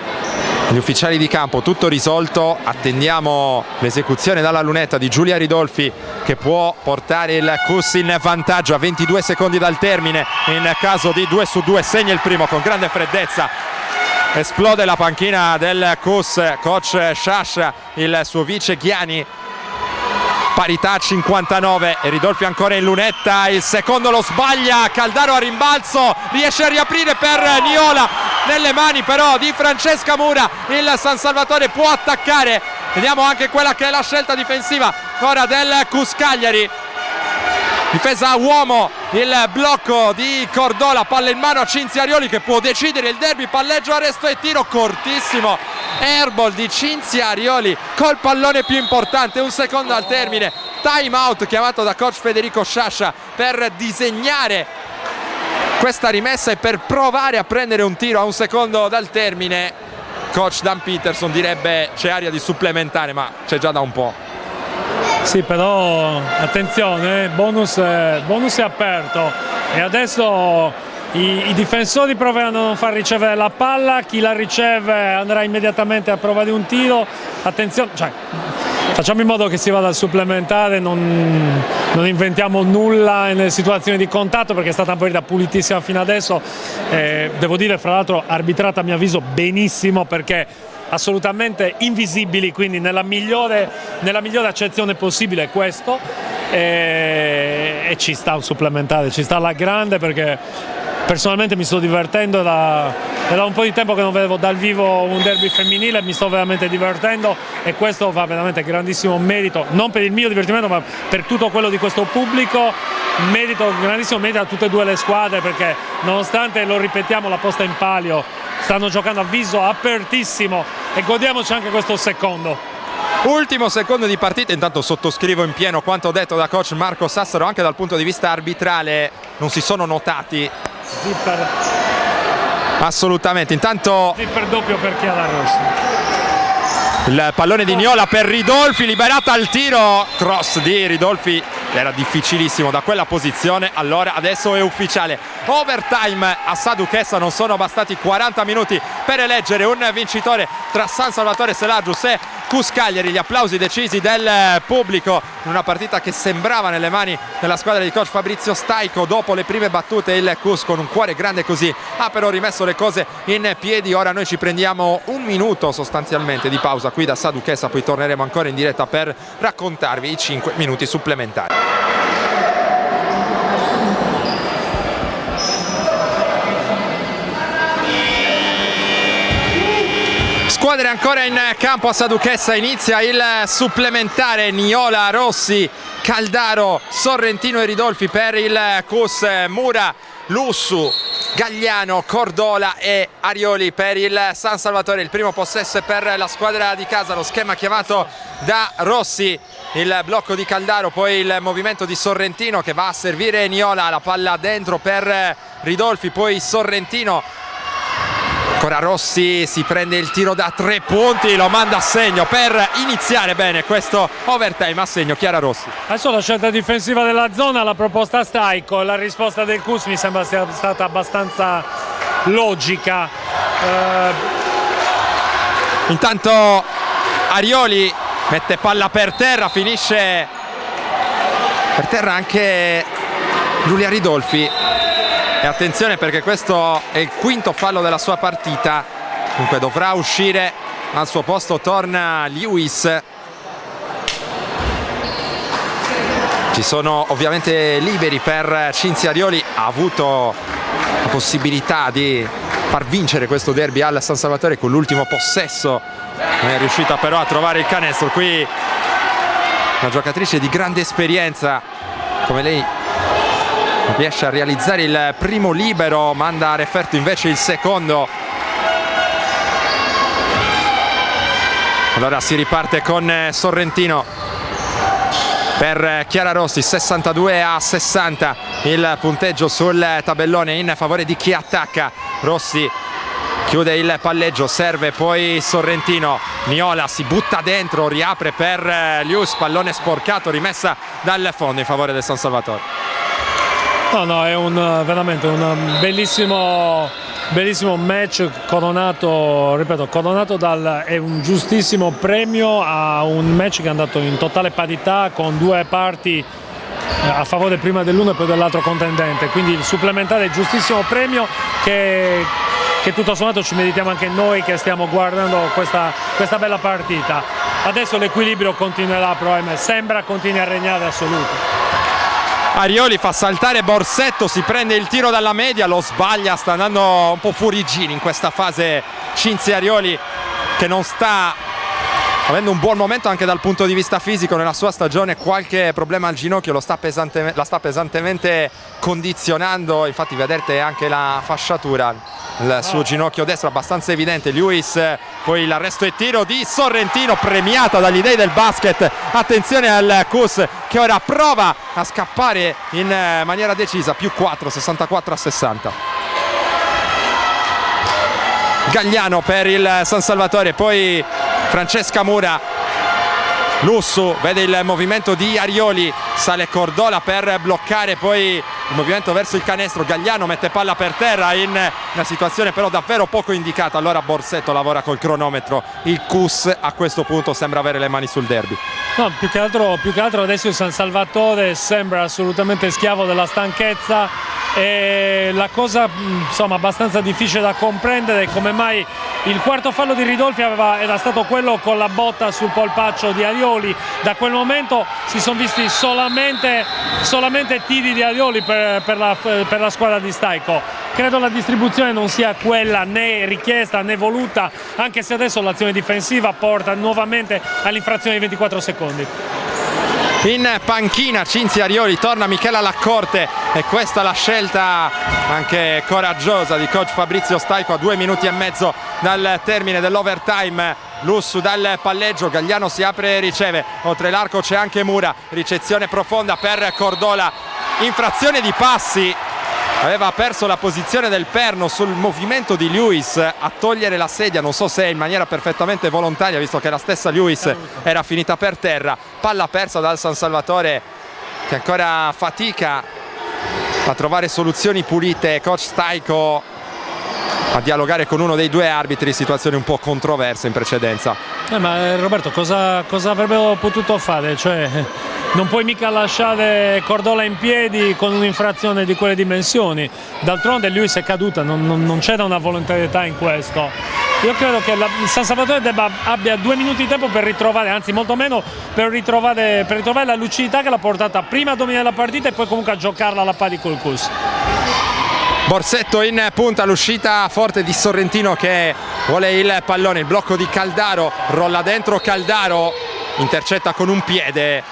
gli ufficiali di campo, tutto risolto. Attendiamo l'esecuzione dalla lunetta di Giulia Ridolfi che può portare il Cus in vantaggio a 22 secondi dal termine. In caso di 2-2 segna il primo con grande freddezza. Esplode la panchina del Cus, coach Sciascia, il suo vice Ghiani. Parità 59 e Ridolfi ancora in lunetta, il secondo lo sbaglia, Caldaro a rimbalzo, riesce a riaprire per Niola, nelle mani però di Francesca Mura, il San Salvatore può attaccare. Vediamo anche quella che è la scelta difensiva ora del Cus Cagliari, difesa a uomo, il blocco di Cordola, palla in mano a Cinzia Arioli che può decidere il derby, palleggio, arresto e tiro cortissimo, airball di Cinzia Arioli col pallone più importante, un secondo al termine, time out chiamato da coach Federico Sciascia per disegnare questa rimessa e per provare a prendere un tiro a un secondo dal termine. Coach Dan Peterson direbbe c'è aria di supplementare, ma c'è già da un po'. Sì, però attenzione, bonus è aperto e adesso i difensori proveranno a non far ricevere la palla, chi la riceve andrà immediatamente a prova di un tiro. Attenzione, cioè, facciamo in modo che si vada al supplementare, non inventiamo nulla nelle situazioni di contatto perché è stata una partita pulitissima fino adesso, devo dire fra l'altro arbitrata a mio avviso benissimo perché assolutamente invisibili, quindi nella migliore accezione possibile questo, e ci sta un supplementare, ci sta alla grande perché personalmente mi sto divertendo, era un po' di tempo che non vedevo dal vivo un derby femminile, mi sto veramente divertendo e questo va veramente grandissimo merito, non per il mio divertimento ma per tutto quello di questo pubblico, grandissimo merito a tutte e due le squadre perché nonostante, lo ripetiamo, la posta in palio stanno giocando a viso apertissimo e godiamoci anche questo secondo. Ultimo secondo di partita, intanto sottoscrivo in pieno quanto detto da coach Marco Sassaro. Anche dal punto di vista arbitrale non si sono notati Zipper, assolutamente. Intanto zipper doppio per Chiara Rossi. il pallone di Niola per Ridolfi, liberata al tiro, cross di Ridolfi, era difficilissimo da quella posizione. Allora adesso è ufficiale, overtime a Sadu Chessa. Non sono bastati 40 minuti per eleggere un vincitore tra San Salvatore Selagius e Cus Cagliari. Gli applausi decisi del pubblico in una partita che sembrava nelle mani della squadra di coach Fabrizio Staico. Dopo le prime battute il Cus, con un cuore grande così, ha però rimesso le cose in piedi. Ora noi ci prendiamo un minuto sostanzialmente di pausa qui da Sadu Chessa, poi torneremo ancora in diretta per raccontarvi i 5 minuti supplementari. Squadre ancora in campo a Sadu Chessa, inizia il supplementare. Niola, Rossi, Caldaro, Sorrentino e Ridolfi per il Cus, Mura, Lussu, Gagliano, Cordola e Arioli per il San Salvatore. Il primo possesso è per la squadra di casa, lo schema chiamato da Rossi, il blocco di Caldaro, poi il movimento di Sorrentino che va a servire Niola, la palla dentro per Ridolfi, poi Sorrentino. Ancora Rossi, si prende il tiro da 3 punti, lo manda a segno per iniziare bene questo overtime. A segno Chiara Rossi. Adesso la scelta difensiva della zona, la proposta Staico, la risposta del Cus mi sembra sia stata abbastanza logica. Intanto Arioli mette palla per terra, finisce per terra anche Giulia Ridolfi. E attenzione perché questo è il quinto fallo della sua partita, dunque dovrà uscire. Al suo posto torna Lewis. Ci sono ovviamente liberi per Cinzia Arioli. Ha avuto la possibilità di far vincere questo derby al San Salvatore con l'ultimo possesso, non è riuscita però a trovare il canestro. Qui una giocatrice di grande esperienza come lei riesce a realizzare il primo libero, manda a referto invece il secondo. Allora si riparte con Sorrentino per Chiara Rossi, 62-60 il punteggio sul tabellone in favore di chi attacca. Rossi chiude il palleggio, serve poi Sorrentino, Niola si butta dentro, riapre per Lius, pallone sporcato, rimessa dal fondo in favore del San Salvatore. No, è veramente un bellissimo match coronato, ripeto, è un giustissimo premio a un match che è andato in totale parità con 2 parti a favore prima dell'uno e poi dell'altro contendente, quindi il supplementare è giustissimo premio che tutto sommato ci meritiamo anche noi che stiamo guardando questa bella partita. Adesso l'equilibrio continuerà, probabilmente sembra continui a regnare assoluto. Arioli fa saltare Borsetto, si prende il tiro dalla media, lo sbaglia, sta andando un po' fuorigini in questa fase Cinzia Arioli, che non sta avendo un buon momento anche dal punto di vista fisico nella sua stagione. Qualche problema al ginocchio la sta pesantemente condizionando, infatti vedete anche la fasciatura, il suo ginocchio destro abbastanza evidente. Lewis, poi l'arresto e tiro di Sorrentino, premiata dagli dei del basket. Attenzione al Cus che ora prova a scappare in maniera decisa, più 4, 64-60. Gagliano per il San Salvatore, poi Francesca Mura. Lussu vede il movimento di Arioli, sale Cordola per bloccare poi il movimento verso il canestro. Gagliano mette palla per terra in una situazione però davvero poco indicata. Allora Borsetto lavora col cronometro. Il Cus a questo punto sembra avere le mani sul derby. No, più che altro adesso il San Salvatore sembra assolutamente schiavo della stanchezza, e la cosa insomma abbastanza difficile da comprendere è come mai il quarto fallo di Ridolfi era stato quello con la botta sul polpaccio di Arioli. Da quel momento si sono visti solamente tiri di Arioli per la squadra di Staico. Credo la distribuzione non sia quella né richiesta né voluta, anche se adesso l'azione difensiva porta nuovamente all'infrazione di 24 secondi. In panchina Cinzia Arioli, torna Michela Laccorte e questa è la scelta anche coraggiosa di coach Fabrizio Staico a 2 minuti e mezzo dal termine dell'overtime. Lussu dal palleggio, Gagliano si apre e riceve, oltre l'arco c'è anche Mura, ricezione profonda per Cordola, infrazione di passi, aveva perso la posizione del perno sul movimento di Lewis a togliere la sedia, non so se in maniera perfettamente volontaria, visto che la stessa Lewis era finita per terra. Palla persa dal San Salvatore che ancora fatica a trovare soluzioni pulite, coach Stajko a dialogare con uno dei due arbitri, situazione un po' controversa in precedenza. Ma Roberto, cosa avrebbero potuto fare? Cioè, non puoi mica lasciare Cordola in piedi con un'infrazione di quelle dimensioni. D'altronde lui si è caduta, non c'era una volontarietà in questo. Io credo che il San Salvatore abbia 2 minuti di tempo per ritrovare, anzi molto meno, per ritrovare la lucidità che l'ha portata prima a dominare la partita e poi comunque a giocarla alla pari col Cus. Borsetto in punta, l'uscita forte di Sorrentino che vuole il pallone, il blocco di Caldaro, rolla dentro Caldaro, intercetta con un piede,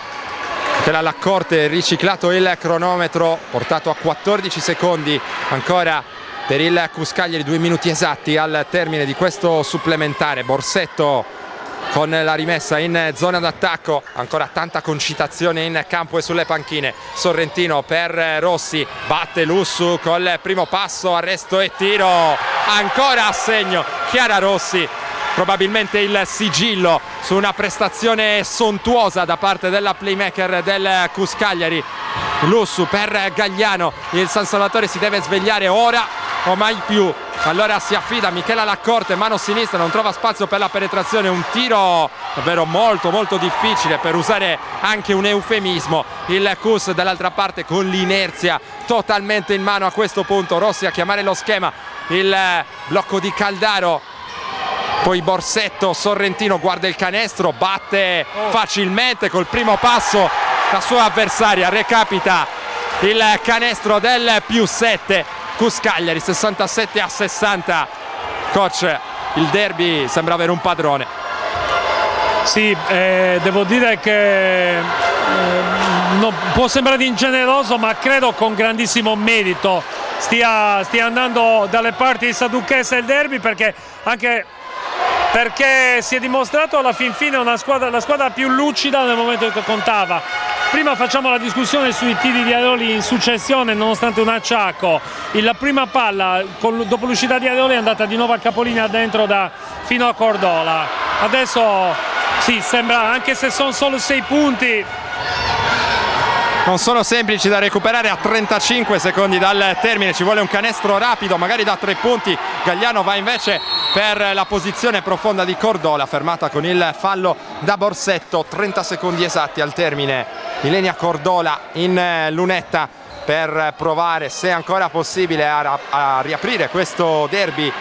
alla corte, riciclato il cronometro, portato a 14 secondi ancora per il Cus Cagliari, 2 minuti esatti al termine di questo supplementare. Borsetto con la rimessa in zona d'attacco, ancora tanta concitazione in campo e sulle panchine. Sorrentino per Rossi, batte Lussu col primo passo, arresto e tiro, ancora a segno Chiara Rossi, probabilmente il sigillo su una prestazione sontuosa da parte della playmaker del Cus Cagliari. Lussu per Gagliano, il San Salvatore si deve svegliare ora o mai più, allora si affida a Michela Laccorte, mano sinistra, non trova spazio per la penetrazione, un tiro davvero molto molto difficile, per usare anche un eufemismo. Il Cus dall'altra parte con l'inerzia totalmente in mano a questo punto. Rossi a chiamare lo schema, il blocco di Caldaro, poi Borsetto, Sorrentino guarda il canestro, batte facilmente col primo passo la sua avversaria, recapita il canestro del +7. Cus Cagliari 67-60. Coach, il derby sembra avere un padrone. Sì, devo dire che può sembrare ingeneroso, ma credo con grandissimo merito stia andando dalle parti di Saduchese il derby, perché si è dimostrato alla fin fine la squadra più lucida nel momento che contava. Prima facciamo la discussione sui tiri di Areoli in successione, nonostante un acciacco. La prima palla, dopo l'uscita di Areoli, è andata di nuovo a capolinea dentro fino a Cordola. Adesso sì, sembra, anche se sono solo 6 punti, non sono semplici da recuperare a 35 secondi dal termine, ci vuole un canestro rapido, magari da 3 punti. Gagliano va invece per la posizione profonda di Cordola, fermata con il fallo da Borsetto. 30 secondi esatti al termine. Ilenia Cordola in lunetta per provare, se ancora possibile, a riaprire questo derby.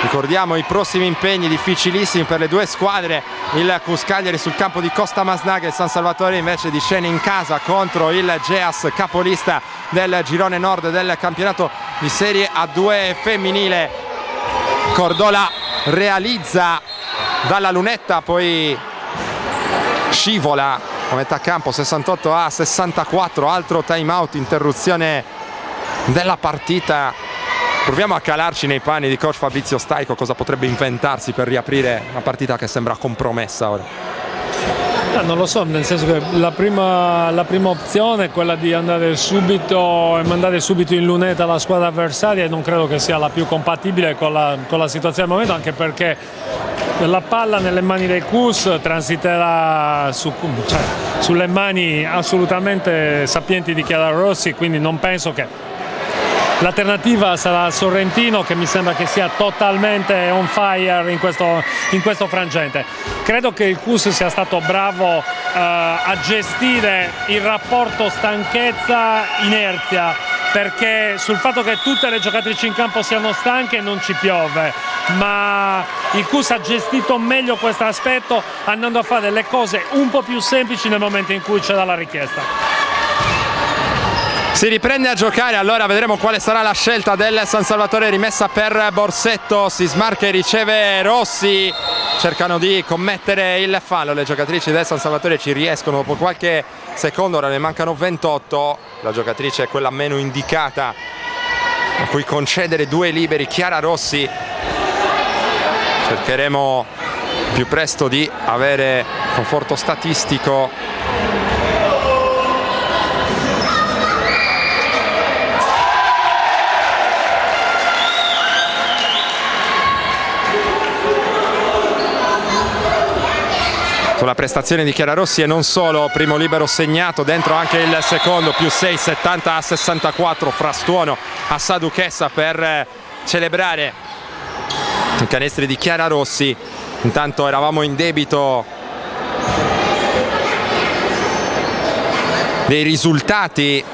Ricordiamo i prossimi impegni difficilissimi per le due squadre, il Cus Cagliari sul campo di Costa Masnaga, il San Salvatore invece di scena in casa contro il Geas, capolista del girone nord del campionato di Serie A2 femminile. Cordola realizza dalla lunetta, poi scivola a metà campo, 68-64, altro time out, interruzione della partita. Proviamo a calarci nei panni di coach Fabrizio Stajko, cosa potrebbe inventarsi per riaprire una partita che sembra compromessa ora. Non lo so, nel senso che la prima opzione è quella di andare subito e mandare subito in lunetta la squadra avversaria, e non credo che sia la più compatibile con la situazione del momento, anche perché la palla nelle mani del Cus transiterà sulle mani assolutamente sapienti di Chiara Rossi, quindi non penso che l'alternativa sarà Sorrentino, che mi sembra che sia totalmente on fire in questo frangente. Credo che il Cus sia stato bravo a gestire il rapporto stanchezza-inerzia, perché sul fatto che tutte le giocatrici in campo siano stanche non ci piove, ma il Cus ha gestito meglio questo aspetto, andando a fare le cose un po' più semplici nel momento in cui c'era la richiesta. Si riprende a giocare, allora vedremo quale sarà la scelta del San Salvatore, rimessa per Borsetto, si smarca e riceve Rossi, cercano di commettere il fallo, le giocatrici del San Salvatore ci riescono dopo qualche secondo, ora ne mancano 28, la giocatrice è quella meno indicata a cui concedere 2 liberi, Chiara Rossi. Cercheremo più presto di avere conforto statistico. Sulla prestazione di Chiara Rossi, e non solo, primo libero segnato, dentro anche il secondo, più 6, 70 a 64, frastuono a Saduchessa per celebrare i canestri di Chiara Rossi. Intanto eravamo in debito dei risultati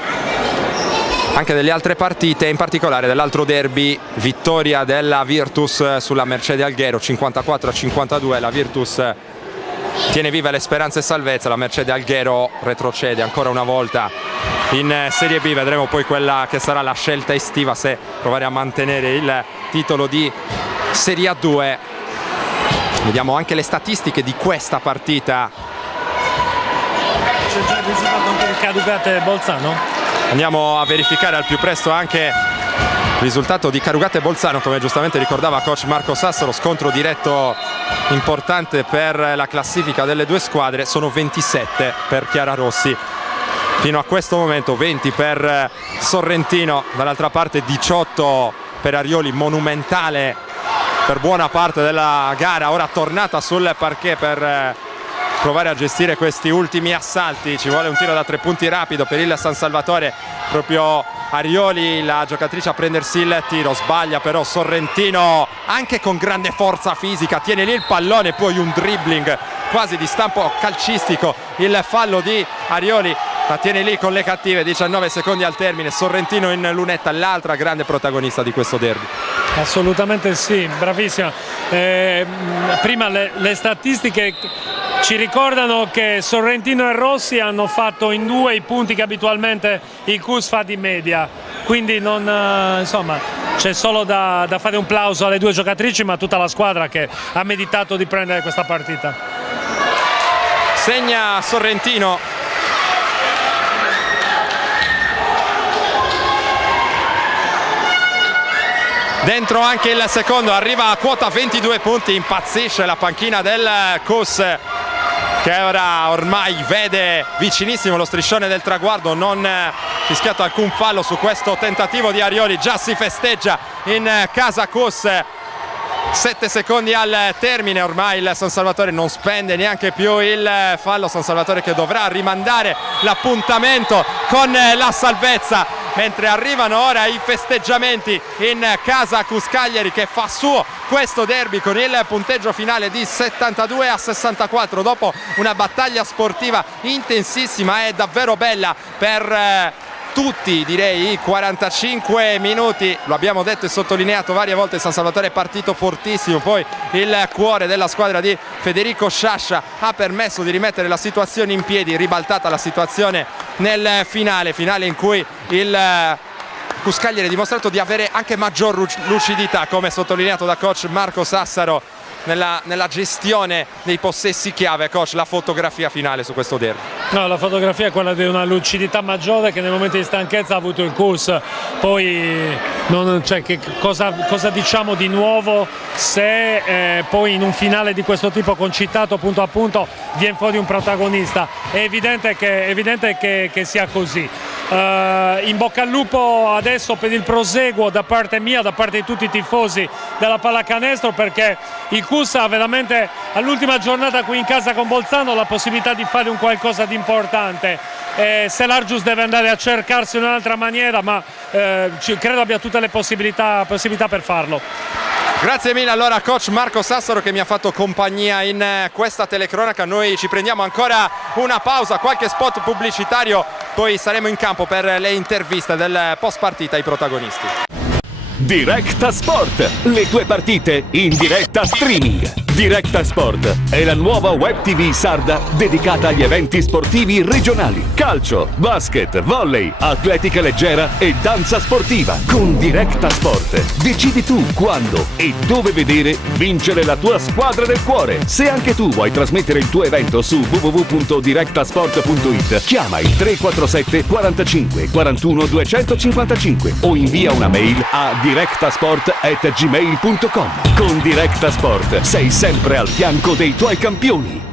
anche delle altre partite, in particolare dell'altro derby, vittoria della Virtus sulla Mercedes Alghero 54 a 52. La Virtus tiene viva le speranze e salvezza, la Mercedes Alghero retrocede ancora una volta in Serie B. Vedremo poi quella che sarà la scelta estiva, se provare a mantenere il titolo di Serie A2. Vediamo anche le statistiche di questa partita. C'è già il risultato anche di Carugate Bolzano? Andiamo a verificare al più presto anche il risultato di Carugate Bolzano, come giustamente ricordava coach Marco Sassaro. Scontro diretto importante per la classifica delle due squadre. Sono 27 per Chiara Rossi fino a questo momento, 20 per Sorrentino, dall'altra parte 18 per Arioli. Monumentale per buona parte della gara, ora tornata sul parquet per provare a gestire questi ultimi assalti. Ci vuole un tiro da 3 punti rapido per il San Salvatore, proprio Arioli la giocatrice a prendersi il tiro, sbaglia però Sorrentino anche con grande forza fisica, tiene lì il pallone, poi un dribbling quasi di stampo calcistico, il fallo di Arioli, la tiene lì con le cattive. 19 secondi al termine, Sorrentino in lunetta, l'altra grande protagonista di questo derby. Assolutamente sì, bravissima. Prima le statistiche ci ricordano che Sorrentino e Rossi hanno fatto in 2 i punti che abitualmente il CUS fa di media, quindi non, insomma, c'è solo da fare un plauso alle 2 giocatrici, ma a tutta la squadra che ha meditato di prendere questa partita. Segna Sorrentino. Dentro anche il secondo, arriva a quota 22 punti, impazzisce la panchina del CUS, che ora ormai vede vicinissimo lo striscione del traguardo. Non fischiato alcun fallo su questo tentativo di Arioli, già si festeggia in casa CUS. 7 secondi al termine, ormai il San Salvatore non spende neanche più il fallo. San Salvatore che dovrà rimandare l'appuntamento con la salvezza, mentre arrivano ora i festeggiamenti in casa CUS Cagliari, che fa suo questo derby con il punteggio finale di 72 a 64 dopo una battaglia sportiva intensissima e davvero bella per tutti, direi, i 45 minuti. Lo abbiamo detto e sottolineato varie volte, San Salvatore è partito fortissimo, poi il cuore della squadra di Federico Sciascia ha permesso di rimettere la situazione in piedi, ribaltata la situazione nel finale in cui il CUS Cagliari ha dimostrato di avere anche maggior lucidità, come sottolineato da coach Marco Sassaro nella gestione dei possessi chiave. Coach, la fotografia finale su questo derby? No, la fotografia è quella di una lucidità maggiore che nel momento di stanchezza ha avuto il CUS. Poi cosa diciamo di nuovo se poi in un finale di questo tipo concitato punto a punto viene fuori un protagonista? È evidente che sia così. In bocca al lupo adesso per il proseguo da parte mia, da parte di tutti i tifosi della pallacanestro, perché il CUS ha veramente all'ultima giornata qui in casa con Bolzano la possibilità di fare un qualcosa di importante. Se l'Argius deve andare a cercarsi in un'altra maniera, ma credo abbia tutte le possibilità per farlo. Grazie mille allora coach Marco Sassaro, che mi ha fatto compagnia in questa telecronaca. Noi ci prendiamo ancora una pausa, qualche spot pubblicitario, poi saremo in campo per le interviste del post partita ai protagonisti. Directa Sport, le tue partite in diretta streaming. Directa Sport è la nuova web TV sarda dedicata agli eventi sportivi regionali: calcio, basket, volley, atletica leggera e danza sportiva. Con Directa Sport decidi tu quando e dove vedere vincere la tua squadra del cuore. Se anche tu vuoi trasmettere il tuo evento su www.directasport.it, chiama il 347 45 41 255 o invia una mail a directasport@gmail.com. Con Directa Sport sei sempre al fianco dei tuoi campioni.